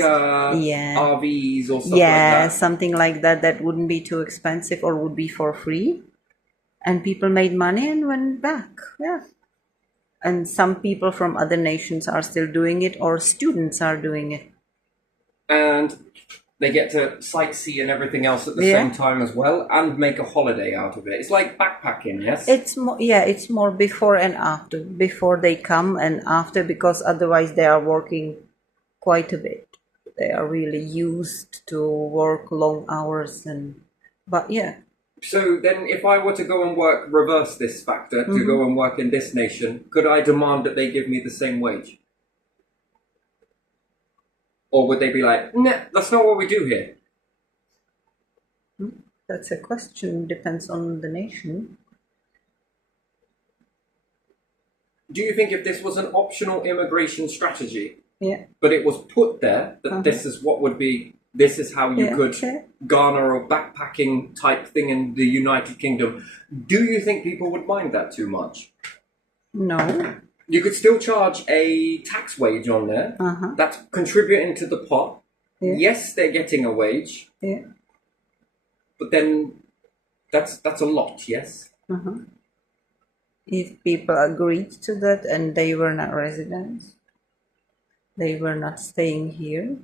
Yeah. RVs or stuff Yeah, like that. something like that. That wouldn't be too expensive or would be for free. And people made money and went back. Yeah. And some people from other nations are still doing it, or students are doing it. And they get to sightsee and everything else at the Yeah. same time as well, and make a holiday out of it. It's like backpacking, yes? It's more, yeah, it's more before and after. Before they come and after, because otherwise they are working quite a bit. They are really used to work long hours but yeah. So then if I were to go and work, reverse this factor, to go and work in this nation, could I demand that they give me the same wage? Or would they be like, nah, that's not what we do here? That's a question. Depends on the nation. Do you think if this was an optional immigration strategy, Yeah. but it was put there that this is what would be, this is how you Yeah, could yeah. garner a backpacking type thing in the United Kingdom, do you think people would mind that too much? No. You could still charge a tax wage on there. Uh-huh. That's contributing to the pot. Yeah. Yes, they're getting a wage, Yeah. but then that's a lot, yes? Uh-huh. If people agreed to that and they were not residents, they were not staying here,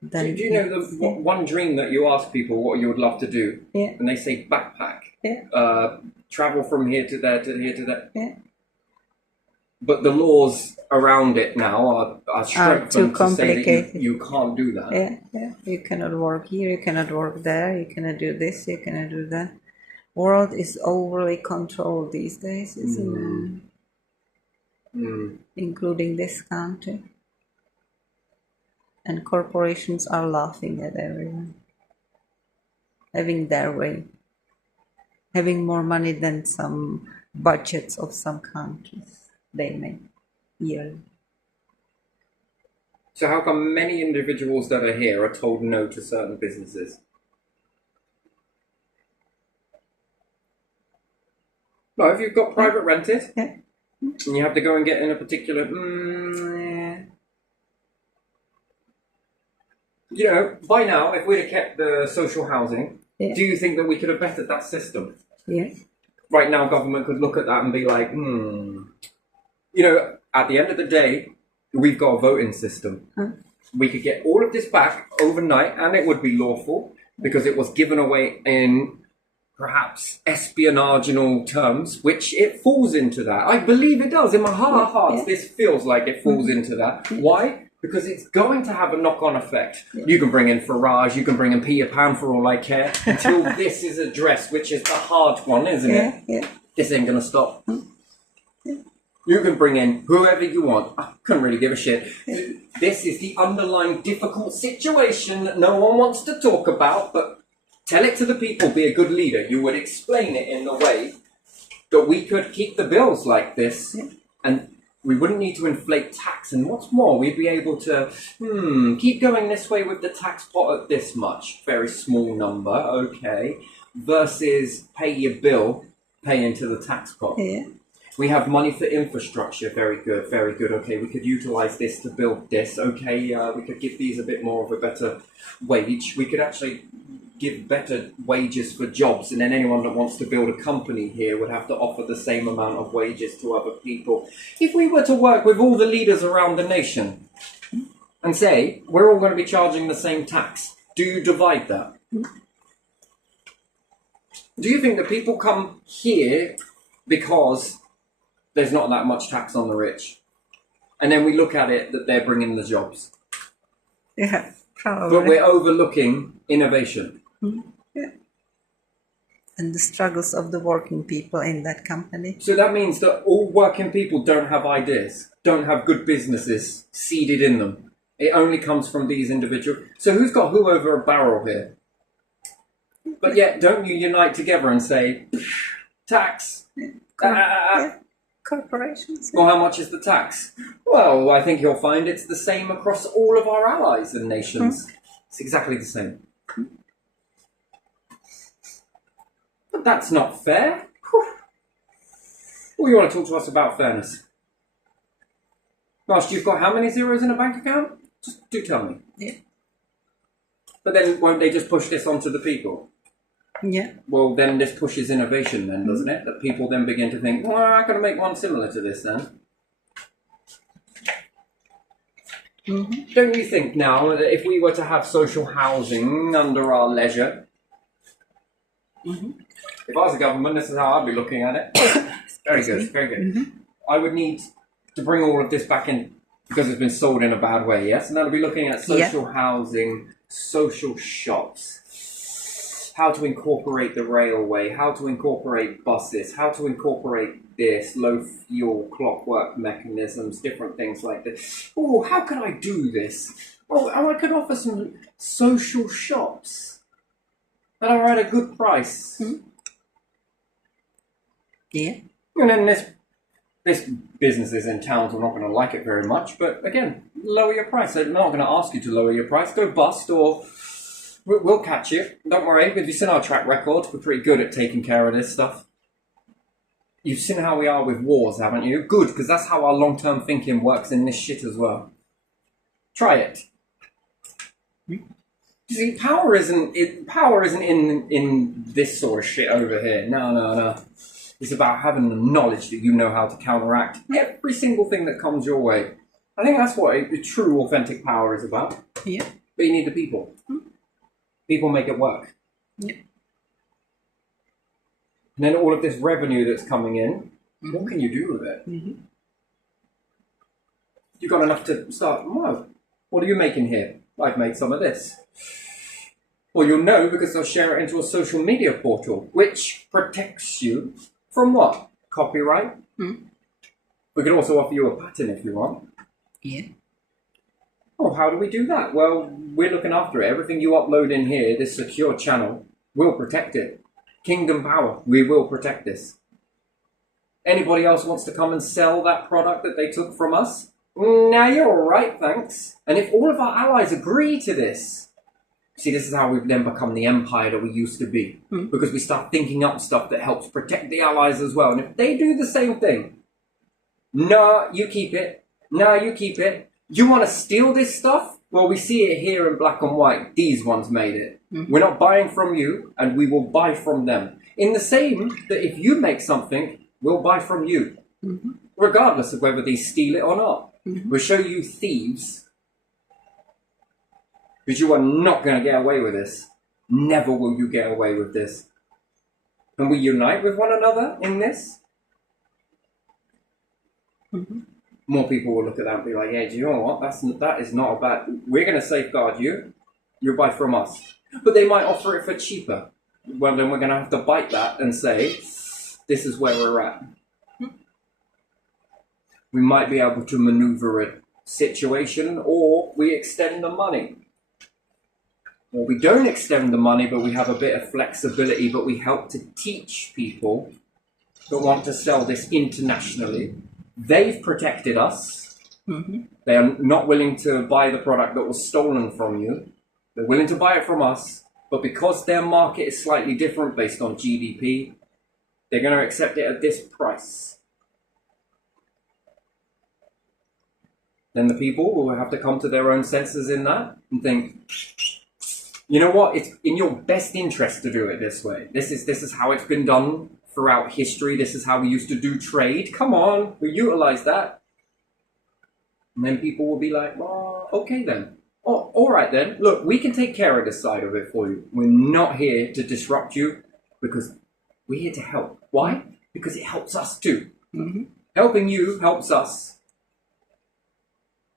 then Do you know the one dream that you ask people what you would love to do? Yeah. And they say backpack. Yeah. Travel from here to there to here to there. Yeah. But the laws around it now are strengthened too to say that complicated. you can't do that. Yeah, yeah. You cannot work here, you cannot work there, you cannot do this, you cannot do that. World is overly controlled these days, isn't it? Including this country. And corporations are laughing at everyone. Having their way. Having more money than some budgets of some countries they make yearly. So how come many individuals that are here are told no to certain businesses? No, if you've got private rented, Yeah. and you have to go and get in a particular... You know, by now, if we'd have kept the social housing, Yeah. do you think that we could have bettered that system? Yeah. Right now, government could look at that and be like, You know, at the end of the day, we've got a voting system. We could get all of this back overnight, and it would be lawful, because it was given away in perhaps espionageal terms, which it falls into that. I believe it does. In my heart of hearts, this feels like it falls into that. Why? Because it's going to have a knock-on effect. You can bring in Farage, you can bring in Peter Pan for all I care, until this is addressed, which is the hard one, isn't it? Yeah. This ain't going to stop. You can bring in whoever you want. I couldn't really give a shit. This is the underlying difficult situation that no one wants to talk about, but tell it to the people, be a good leader. You would explain it in the way that we could keep the bills like this, and we wouldn't need to inflate tax. And what's more, we'd be able to, keep going this way with the tax pot at this much. Very small number, okay. Versus pay your bill, pay into the tax pot. Yeah. We have money for infrastructure, very good, very good. Okay, we could utilize this to build this. Okay, we could give these a bit more of a better wage. We could actually give better wages for jobs, and then anyone that wants to build a company here would have to offer the same amount of wages to other people. If we were to work with all the leaders around the nation and say, we're all going to be charging the same tax, do you divide that? Do you think that people come here because there's not that much tax on the rich, and then we look at it that they're bringing the jobs? Yeah, probably. But we're overlooking innovation. Yeah. And the struggles of the working people in that company. So that means that all working people don't have ideas, don't have good businesses seeded in them. It only comes from these individuals. So who's got who over a barrel here? But yet, don't you unite together and say, tax? Corporations. Well, how much is the tax? Well, I think you'll find it's the same across all of our allies and nations. It's exactly the same. But that's not fair. Well, you want to talk to us about fairness? Gosh, you've got how many zeros in a bank account? Just do tell me. Yeah. But then won't they just push this onto the people? Yeah. Well, then this pushes innovation then, doesn't it? That people then begin to think, well, I'm going to make one similar to this then. Mm-hmm. Don't you think now that if we were to have social housing under our leisure, if I was a government, this is how I'd be looking at it. Very good, very good. Mm-hmm. I would need to bring all of this back in because it's been sold in a bad way, yes? And I'd be looking at social housing, social shops, how to incorporate the railway, how to incorporate buses, how to incorporate this, low fuel, clockwork mechanisms, different things like this. Oh, how could I do this? Oh, I could offer some social shops that are at a good price. Yeah. And then this businesses in towns are not going to like it very much, but again, lower your price. They're not going to ask you to lower your price. Go bust or we'll catch you. Don't worry, if you've seen our track record, we're pretty good at taking care of this stuff. You've seen how we are with wars, haven't you? Good, because that's how our long-term thinking works in this shit as well. Try it. You see, power isn't in this sort of shit over here. No. It's about having the knowledge that you know how to counteract every single thing that comes your way. I think that's what a true, authentic power is about. Yeah. But you need the people. People make it work. Yeah. And then all of this revenue that's coming in, what can you do with it? You've got enough to start, well, what are you making here? I've made some of this. Well, you'll know because they'll share it into a social media portal, which protects you from what? Copyright? We can also offer you a patent if you want. Yeah. Oh, how do we do that? Well, we're looking after it. Everything you upload in here, this secure channel, we'll protect it. Kingdom Power, we will protect this. Anybody else wants to come and sell that product that they took from us? Nah, you're all right, thanks. And if all of our allies agree to this, see, this is how we've then become the empire that we used to be. Because we start thinking up stuff that helps protect the allies as well. And if they do the same thing, no, you keep it. No, you keep it. You want to steal this stuff? Well, we see it here in black and white. These ones made it. We're not buying from you, and we will buy from them. In the same that if you make something, we'll buy from you. Regardless of whether they steal it or not. We'll show you thieves. Because you are not going to get away with this. Never will you get away with this. Can we unite with one another in this? More people will look at that and be like, yeah, do you know what? That is not a bad... We're going to safeguard you. You buy from us. But they might offer it for cheaper. Well, then we're going to have to bite that and say, this is where we're at. We might be able to maneuver a situation, or we extend the money. Or we don't extend the money, but we have a bit of flexibility, but we help to teach people that want to sell this internationally. They've protected us. They are not willing to buy the product that was stolen from you. They're willing to buy it from us, but because their market is slightly different based on GDP, they're going to accept it at this price. Then the people will have to come to their own senses in that and think, you know what, it's in your best interest to do it this way. This is how it's been done throughout history. This is how we used to do trade. Come on, we utilize that. And then people will be like, well, okay then. Oh, all right then. Look, we can take care of this side of it for you. We're not here to disrupt you because we're here to help. Why? Because it helps us too. Helping you helps us.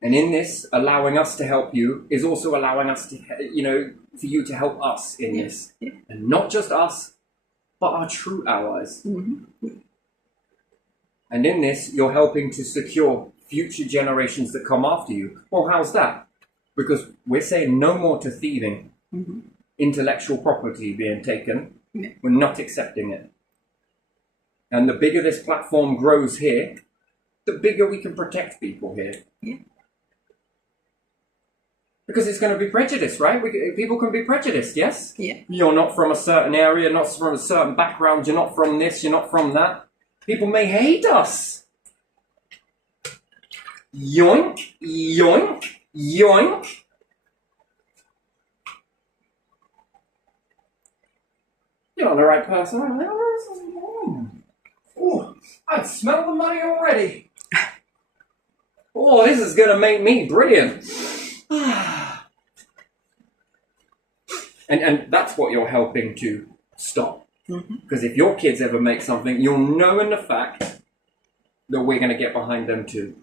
And in this, allowing us to help you is also allowing us to, for you to help us in this. And not just us, but our true allies. And in this, you're helping to secure future generations that come after you. Well, how's that? because we're saying no more to thieving, intellectual property being taken. Yeah. We're not accepting it. And the bigger this platform grows here, the bigger we can protect people here. Yeah. Because it's going to be prejudice, right? People can be prejudiced, yes? Yeah. You're not from a certain area, not from a certain background, you're not from this, you're not from that. People may hate us. Yoink, yoink, yoink. You're not the right person. Oh, I smell the money already. Oh, this is going to make me brilliant. And that's what you're helping to stop. Because if your kids ever make something, you'll know in the fact that we're going to get behind them too.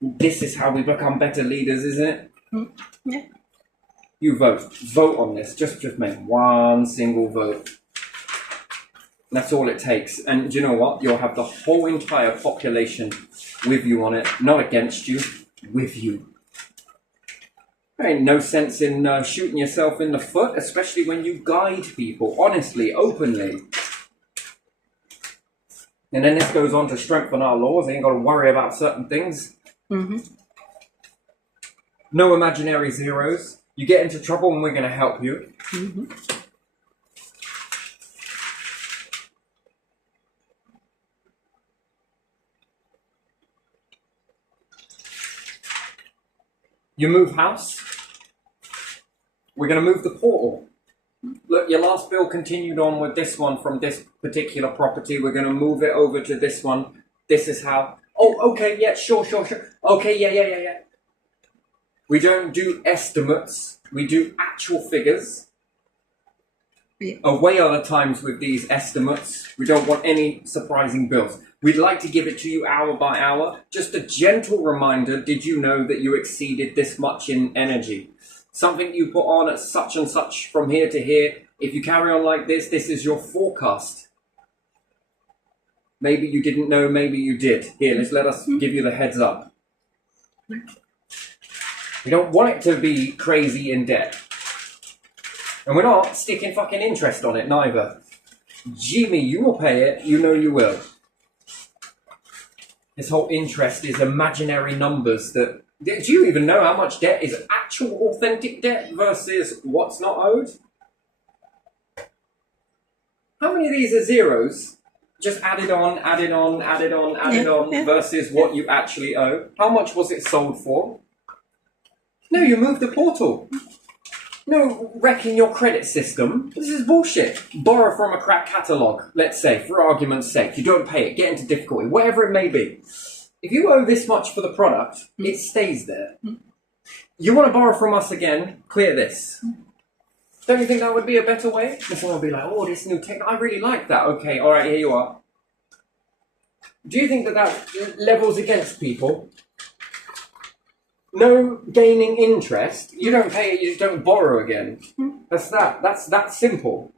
This is how we become better leaders, isn't it? Yeah. You vote on this. Just make one single vote. That's all it takes. And do you know what? You'll have the whole entire population with you on it, not against you, with you. There ain't no sense in shooting yourself in the foot, especially when you guide people, honestly, openly. And then this goes on to strengthen our laws. They ain't got to worry about certain things. No imaginary zeros. You get into trouble and we're going to help you. You move house. We're going to move the portal. Look, your last bill continued on with this one from this particular property. We're going to move it over to this one. This is how. Oh, okay, yeah, sure. Okay, yeah. We don't do estimates. We do actual figures. Yeah. Away other times with these estimates. We don't want any surprising bills. We'd like to give it to you hour by hour. Just a gentle reminder, did you know that you exceeded this much in energy? Something you put on at such and such from here to here. If you carry on like this, this is your forecast. Maybe you didn't know, maybe you did. Here, let us give you the heads up. We don't want it to be crazy in debt. And we're not sticking fucking interest on it, neither. Jimmy, you will pay it, you know you will. This whole interest is imaginary numbers that... Do you even know how much debt is actual authentic debt versus what's not owed? How many of these are zeros? Just added on versus what you actually owe. How much was it sold for? No, you moved the portal. No, wrecking your credit system. This is bullshit. Borrow from a crap catalogue, let's say, for argument's sake. You don't pay it, get into difficulty, whatever it may be. If you owe this much for the product, it stays there. You want to borrow from us again, clear this. Don't you think that would be a better way? And someone will be like, oh, this new tech, I really like that. Okay, all right, here you are. Do you think that levels against people? No gaining interest. You don't pay it, you just don't borrow again. That's that simple.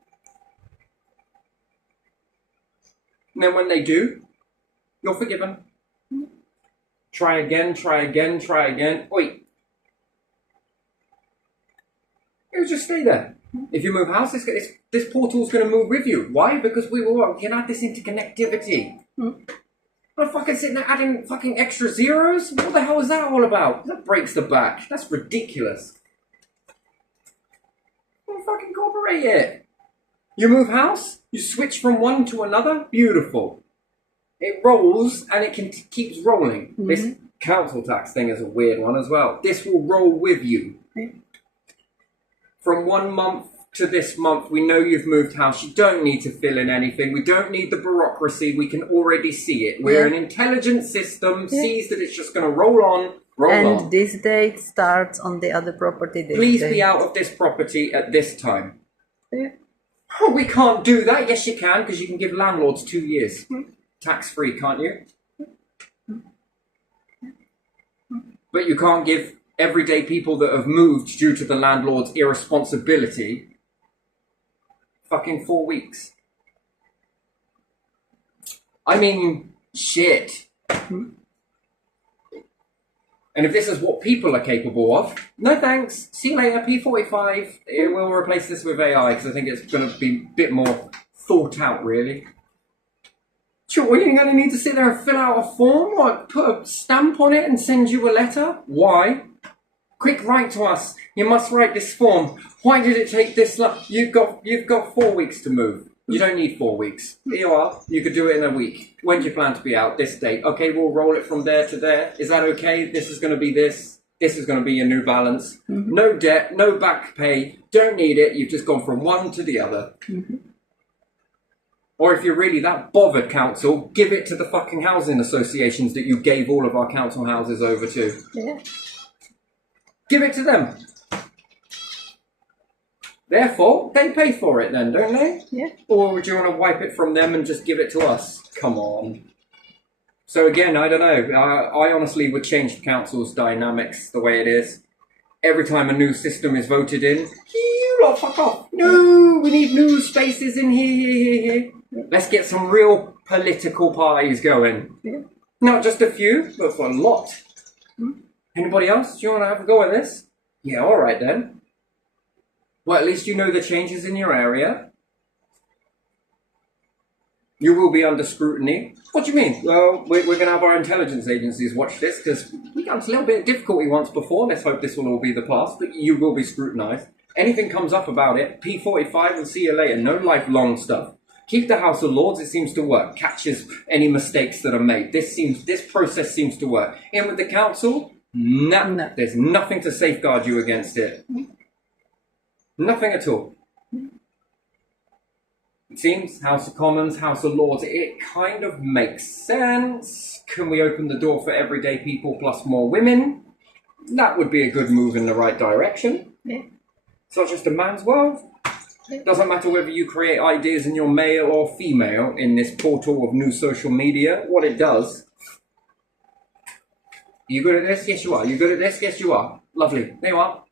And then when they do, you're forgiven. Try again. Wait. It'll just stay there. If you move house, this portal's going to move with you. Why? Because we can add this interconnectivity. I'm fucking sitting there adding fucking extra zeros? What the hell is that all about? That breaks the back. That's ridiculous. Don't fucking incorporate it. You move house, you switch from one to another, beautiful. It rolls and it keeps rolling. This council tax thing is a weird one as well. This will roll with you. From 1 month to this month, we know you've moved house. You don't need to fill in anything. We don't need the bureaucracy. We can already see it. We're an intelligent system, sees that it's just going to roll on, roll on. And this date starts on the other property. Please be out of this property at this time. Yeah. Oh, we can't do that. Yes, you can, because you can give landlords 2 years. Tax-free, can't you? But you can't give everyday people that have moved due to the landlord's irresponsibility fucking 4 weeks. I mean, shit. And if this is what people are capable of, no thanks. See you later, P45. It will replace this with AI because I think it's going to be a bit more thought out, really. Sure, you're going to need to sit there and fill out a form, like put a stamp on it and send you a letter? Why? Quick, write to us. You must write this form. Why did it take this long? You've got 4 weeks to move. You don't need 4 weeks. Here you are. You could do it in a week. When do you plan to be out? This date. Okay, we'll roll it from there to there. Is that okay? This is going to be this. This is going to be your new balance. Mm-hmm. No debt, no back pay. Don't need it. You've just gone from one to the other. Mm-hmm. Or if you're really that bothered, council, give it to the fucking housing associations that you gave all of our council houses over to. Yeah. Give it to them. Therefore, they pay for it then, don't they? Yeah. Or would you want to wipe it from them and just give it to us? Come on. So again, I don't know. I honestly would change the council's dynamics the way it is. Every time a new system is voted in, you lot fuck off. No, we need new spaces in here. Let's get some real political parties going. Yeah. Not just a few, but a lot. Anybody else? Do you want to have a go at this? Yeah, all right then. Well, at least you know the changes in your area. You will be under scrutiny. What do you mean? Well, we're going to have our intelligence agencies watch this because we got into a little bit of difficulty once before. Let's hope this will all be the past, but you will be scrutinised. Anything comes up about it, P45 will see you later. No lifelong stuff. Keep the House of Lords, it seems to work. Catches any mistakes that are made. This process seems to work. In with the council, no. There's nothing to safeguard you against it. Nothing at all. It seems House of Commons, House of Lords, it kind of makes sense. Can we open the door for everyday people plus more women? That would be a good move in the right direction. Yeah. It's not just a man's world. It doesn't matter whether you create ideas and you're male or female in this portal of new social media. What it does. You good at this? Yes, you are. You good at this? Yes, you are. Lovely. There you are.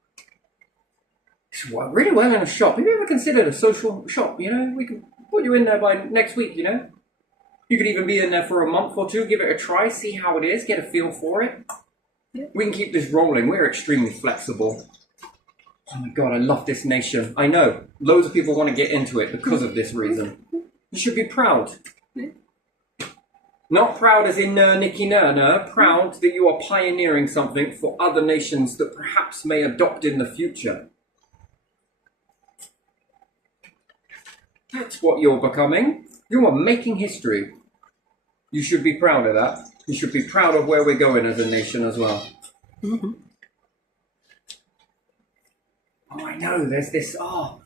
It's really well in a shop. Have you ever considered a social shop? You know, we can put you in there by next week, you know. You could even be in there for a month or two, give it a try, see how it is, get a feel for it. Yeah. We can keep this rolling. We're extremely flexible. Oh my God, I love this nation. I know. Loads of people want to get into it because of this reason. You should be proud. Not proud as in Nicky Nurner, proud that you are pioneering something for other nations that perhaps may adopt in the future. That's what you're becoming. You are making history. You should be proud of that. You should be proud of where we're going as a nation as well. Mm-hmm. Oh, I know, there's this, and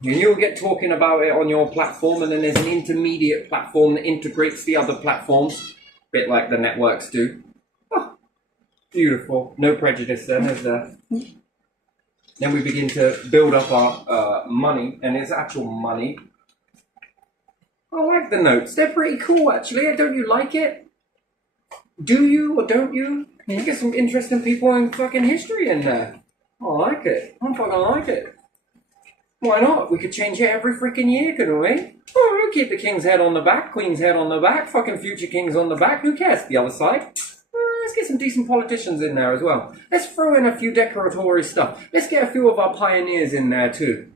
you'll get talking about it on your platform, and then there's an intermediate platform that integrates the other platforms, a bit like the networks do. Oh, beautiful. No prejudice then, is there? Then we begin to build up our money, and it's actual money. I like the notes. They're pretty cool, actually. Don't you like it? Do you or don't you? You get some interesting people in fucking history in there. I like it. I fucking like it. Why not? We could change it every freaking year, couldn't we? Oh, we'll keep the king's head on the back, queen's head on the back, fucking future kings on the back. Who cares? The other side. Let's get some decent politicians in there as well. Let's throw in a few decoratory stuff. Let's get a few of our pioneers in there too.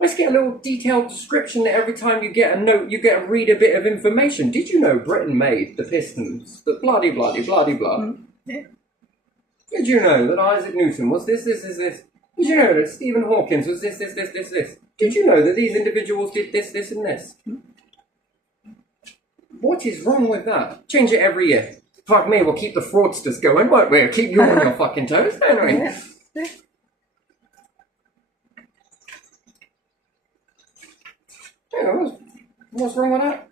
Let's get a little detailed description that every time you get a note, you get to read a bit of information. Did you know Britain made the Pistons? The blah-de-blah-de-blah-de-blah. Yeah. Did you know that Isaac Newton was this? Did you know that Stephen Hawkins was this? Did you know that these individuals did this, and this? What is wrong with that? Change it every year. Fuck me, we'll keep the fraudsters going, won't we? We'll keep you on your fucking toes, don't we? Yeah. Yeah, what's wrong with that?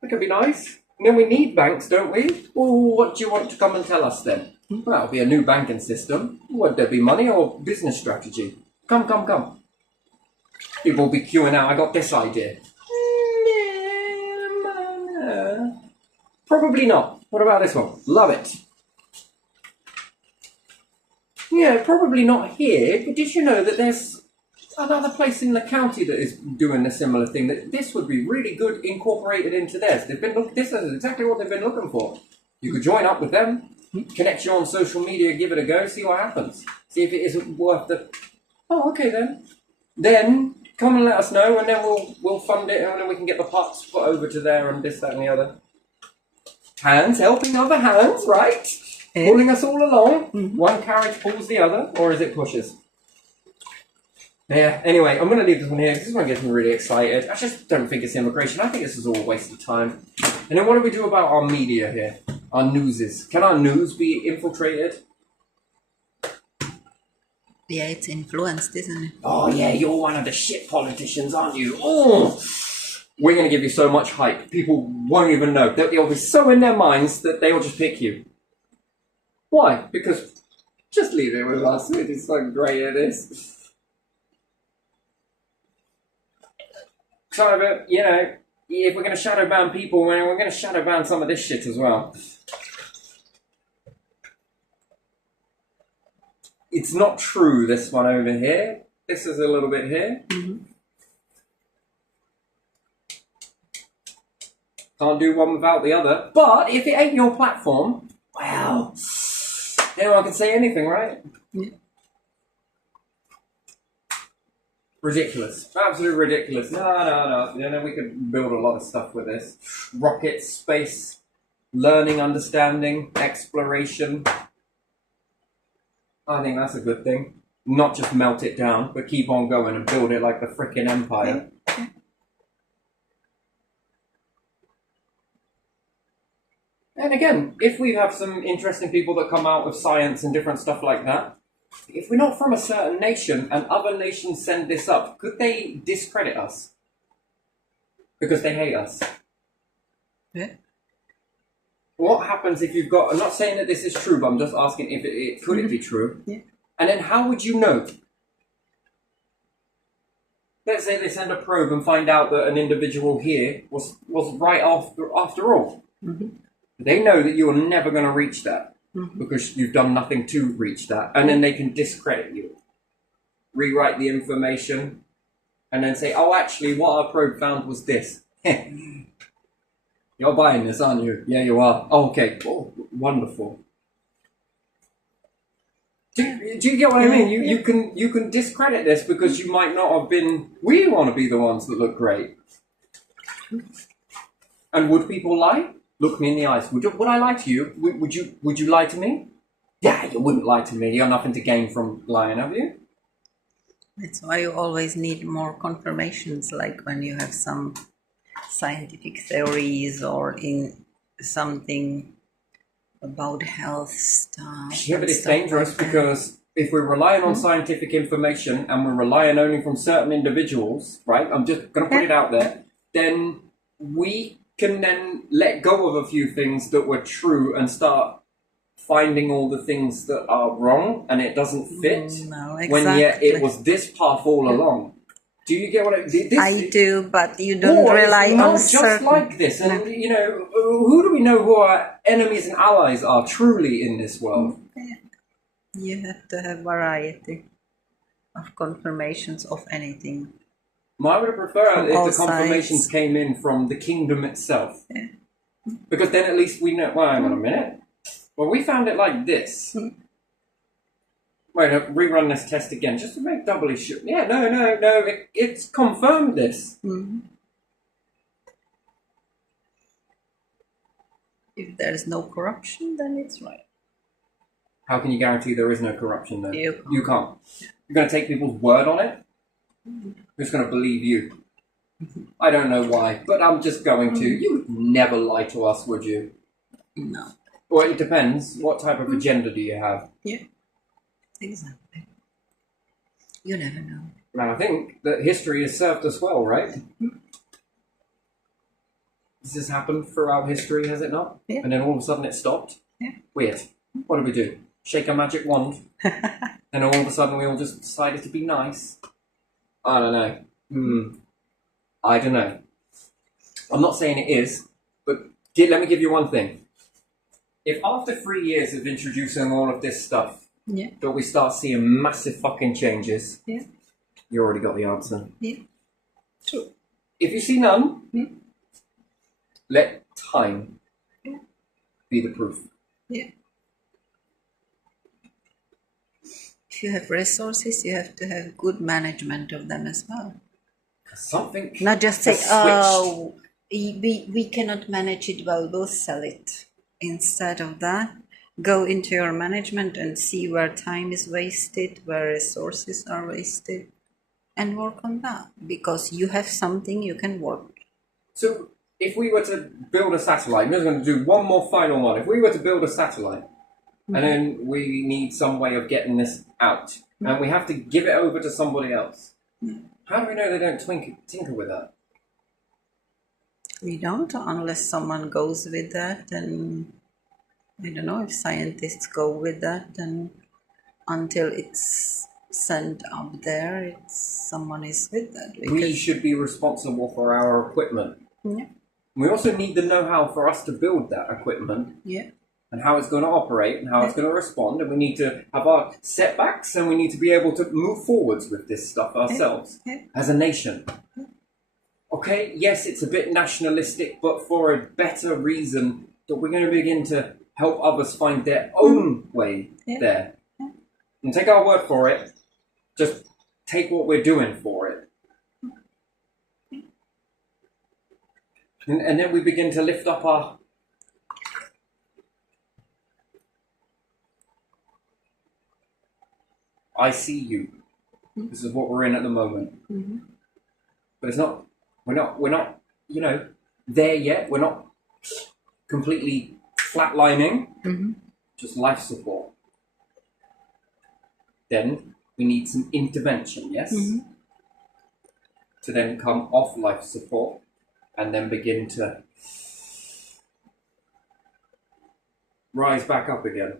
That could be nice. And then we need banks, don't we? Well, what do you want to come and tell us then? Well, that'll be a new banking system. Would there be money or business strategy? Come. People will be queuing out. I got this idea. Probably not. What about this one? Love it. Yeah, probably not here, but did you know that there's another place in the county that is doing a similar thing, that this would be really good incorporated into theirs? This is exactly what they've been looking for. You could join up with them, connect you on social media, give it a go, see what happens. See if it isn't worth the. Oh, okay then. Then come and let us know, and then we'll fund it, and then we can get the parts put over to there and this, that, and the other. Hands helping other hands, right? Yeah. Pulling us all along. One carriage pulls the other, or is it pushes? Yeah, anyway, I'm going to leave this one here because this one gets me really excited. I just don't think it's immigration. I think this is all a waste of time. And then what do we do about our media here? Our newses. Can our news be infiltrated? Yeah, it's influenced, isn't it? Oh, yeah, you're one of the shit politicians, aren't you? Oh! We're going to give you so much hype. People won't even know. They'll be so in their minds that they'll just pick you. Why? Because just leave it with us. It is so great at this. Some of it, you know, if we're going to shadow ban people, we're going to shadow ban some of this shit as well. It's not true, this one over here. This is a little bit here. Can't do one without the other. But if it ain't your platform, well, anyone can say anything, right? Yeah. Ridiculous. Absolutely ridiculous. No. You know, we could build a lot of stuff with this. Rockets, space, learning, understanding, exploration. I think that's a good thing. Not just melt it down, but keep on going and build it like the frickin' empire. And again, if we have some interesting people that come out with science and different stuff like that, if we're not from a certain nation and other nations send this up, could they discredit us? Because they hate us. Yeah. What happens if you've got... I'm not saying that this is true, but I'm just asking if it could it be true? Yeah. And then how would you know? Let's say they send a probe and find out that an individual here was right after all. They know that you're never going to reach that. Because you've done nothing to reach that. And then they can discredit you. Rewrite the information. And then say, oh, actually, what our probe found was this. You're buying this, aren't you? Yeah, you are. Oh, okay. Oh, wonderful. Do you get what I mean? You can discredit this because you might not have been... We want to be the ones that look great. And would people lie? Look me in the eyes. Would I lie to you? Would you lie to me? Yeah, you wouldn't lie to me. You have nothing to gain from lying, have you? That's why you always need more confirmations, like when you have some scientific theories or in something about health stuff. Yeah, but it's dangerous because if we're relying on scientific information and we're relying only from certain individuals, right? I'm just going to put it out there. Then we can then let go of a few things that were true and start finding all the things that are wrong and it doesn't fit. No, exactly. When yet it was this path all along. Do you get what I do, but you don't rely on just certain... like this. And, you know, who do we know who our enemies and allies are truly in this world? You have to have variety of confirmations of anything. I would have preferred From if the confirmations sides. came in from the kingdom itself. Yeah. Because then at least we know... Well, hang on a minute. Well, we found it like this. Wait, rerun this test again, just to make doubly sure. Yeah, no, it's confirmed this. If there is no corruption, then it's right. How can you guarantee there is no corruption then? You can't. You're going to take people's word on it? Who's going to believe you? I don't know why, but I'm just going to. You would never lie to us, would you? No. Well, it depends. What type of agenda do you have? Yeah. Exactly. You never know. And I think that history has served us well, right? This has happened throughout history, has it not? Yeah. And then all of a sudden it stopped? Yeah. Weird. What do we do? Shake a magic wand? And all of a sudden we all just decided to be nice? I don't know. I don't know. I'm not saying it is, but let me give you one thing. If after 3 years of introducing all of this stuff, that we start seeing massive fucking changes, you already got the answer. Yeah. True. If you see none, let time be the proof. Yeah. if you have resources, you have to have good management of them as well. Something. Not just say, has switched. oh, we cannot manage it well, we'll sell it. Instead of that, go into your management and see where time is wasted, where resources are wasted, and work on that, because you have something you can work. So, if we were to build a satellite, I'm just going to do one more final one. If we were to build a satellite, and then we need some way of getting this out, and we have to give it over to somebody else, how do we know they don't tinker with that? We don't, unless someone goes with that, and I don't know if scientists go with that, and until it's sent up there, someone is with that. We should be responsible for our equipment. Yeah. We also need the know-how for us to build that equipment. Yeah. And how it's going to operate and how it's going to respond. And we need to have our setbacks, and we need to be able to move forwards with this stuff ourselves as a nation. Okay, yes, it's a bit nationalistic, but for a better reason, that we're going to begin to help others find their own way there. And take our word for it. Just take what we're doing for it. And then we begin to lift up our... I see you. This is what we're in at the moment. But it's not, we're not, you know, there yet. We're not completely flatlining. Just life support. Then we need some intervention, yes? To then come off life support and then begin to rise back up again.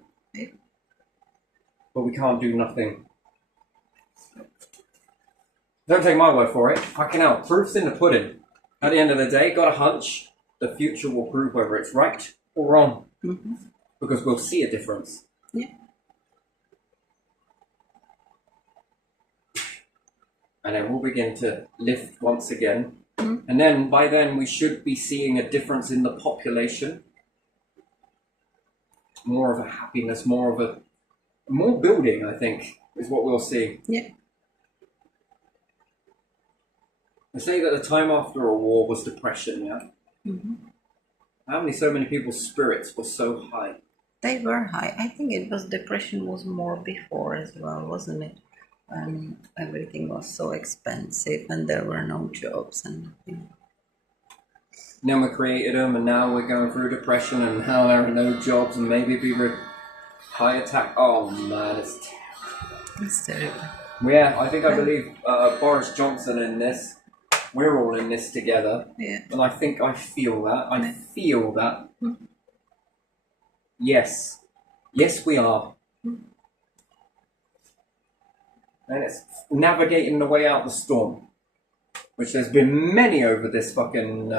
But we can't do nothing. Don't take my word for it. Fucking hell, proof's in the pudding. At the end of the day, got a hunch. The future will prove whether it's right or wrong. Because we'll see a difference. Yeah. And then we'll begin to lift once again. And then, by then, we should be seeing a difference in the population. More of a happiness, more building, I think, is what we'll see. Yeah. They say that the time after a war was depression, yeah? So many people's spirits were so high? They were high. I think depression was more before as well, wasn't it? Everything was so expensive and there were no jobs and nothing. Then we created them, and now we're going through depression, and now there are no jobs, and maybe people high attack. Oh man, it's terrible. It's terrible. Yeah, I believe Boris Johnson in this. We're all in this together. Yeah. And I think I feel that. I feel that. Yes. Yes, we are. And it's navigating the way out the storm. Which there's been many over this fucking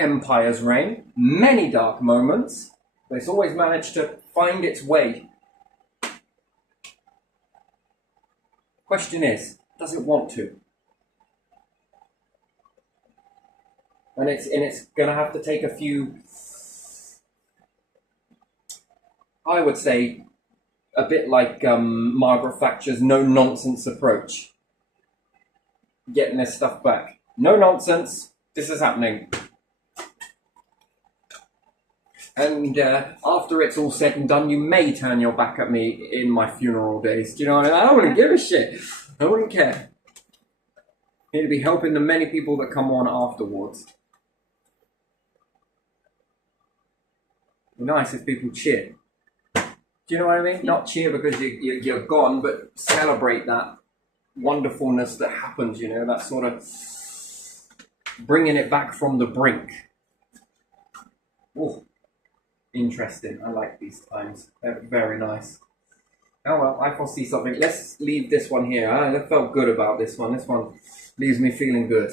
empire's reign. Many dark moments. But it's always managed to find its way. Question is, does it want to? And it's going to have to take a few, I would say, a bit like Margaret Thatcher's no-nonsense approach. Getting this stuff back. No nonsense. This is happening. And after it's all said and done, you may turn your back at me in my funeral days. Do you know what I mean? I wouldn't give a shit. I wouldn't care. It'd be helping the many people that come on afterwards. It'd be nice if people cheer. Do you know what I mean? Not cheer because you're gone, but celebrate that wonderfulness that happens, you know, that sort of bringing it back from the brink. Oh, interesting. I like these times. They're very nice. Oh well, I foresee something. Let's leave this one here. I felt good about this one. This one leaves me feeling good.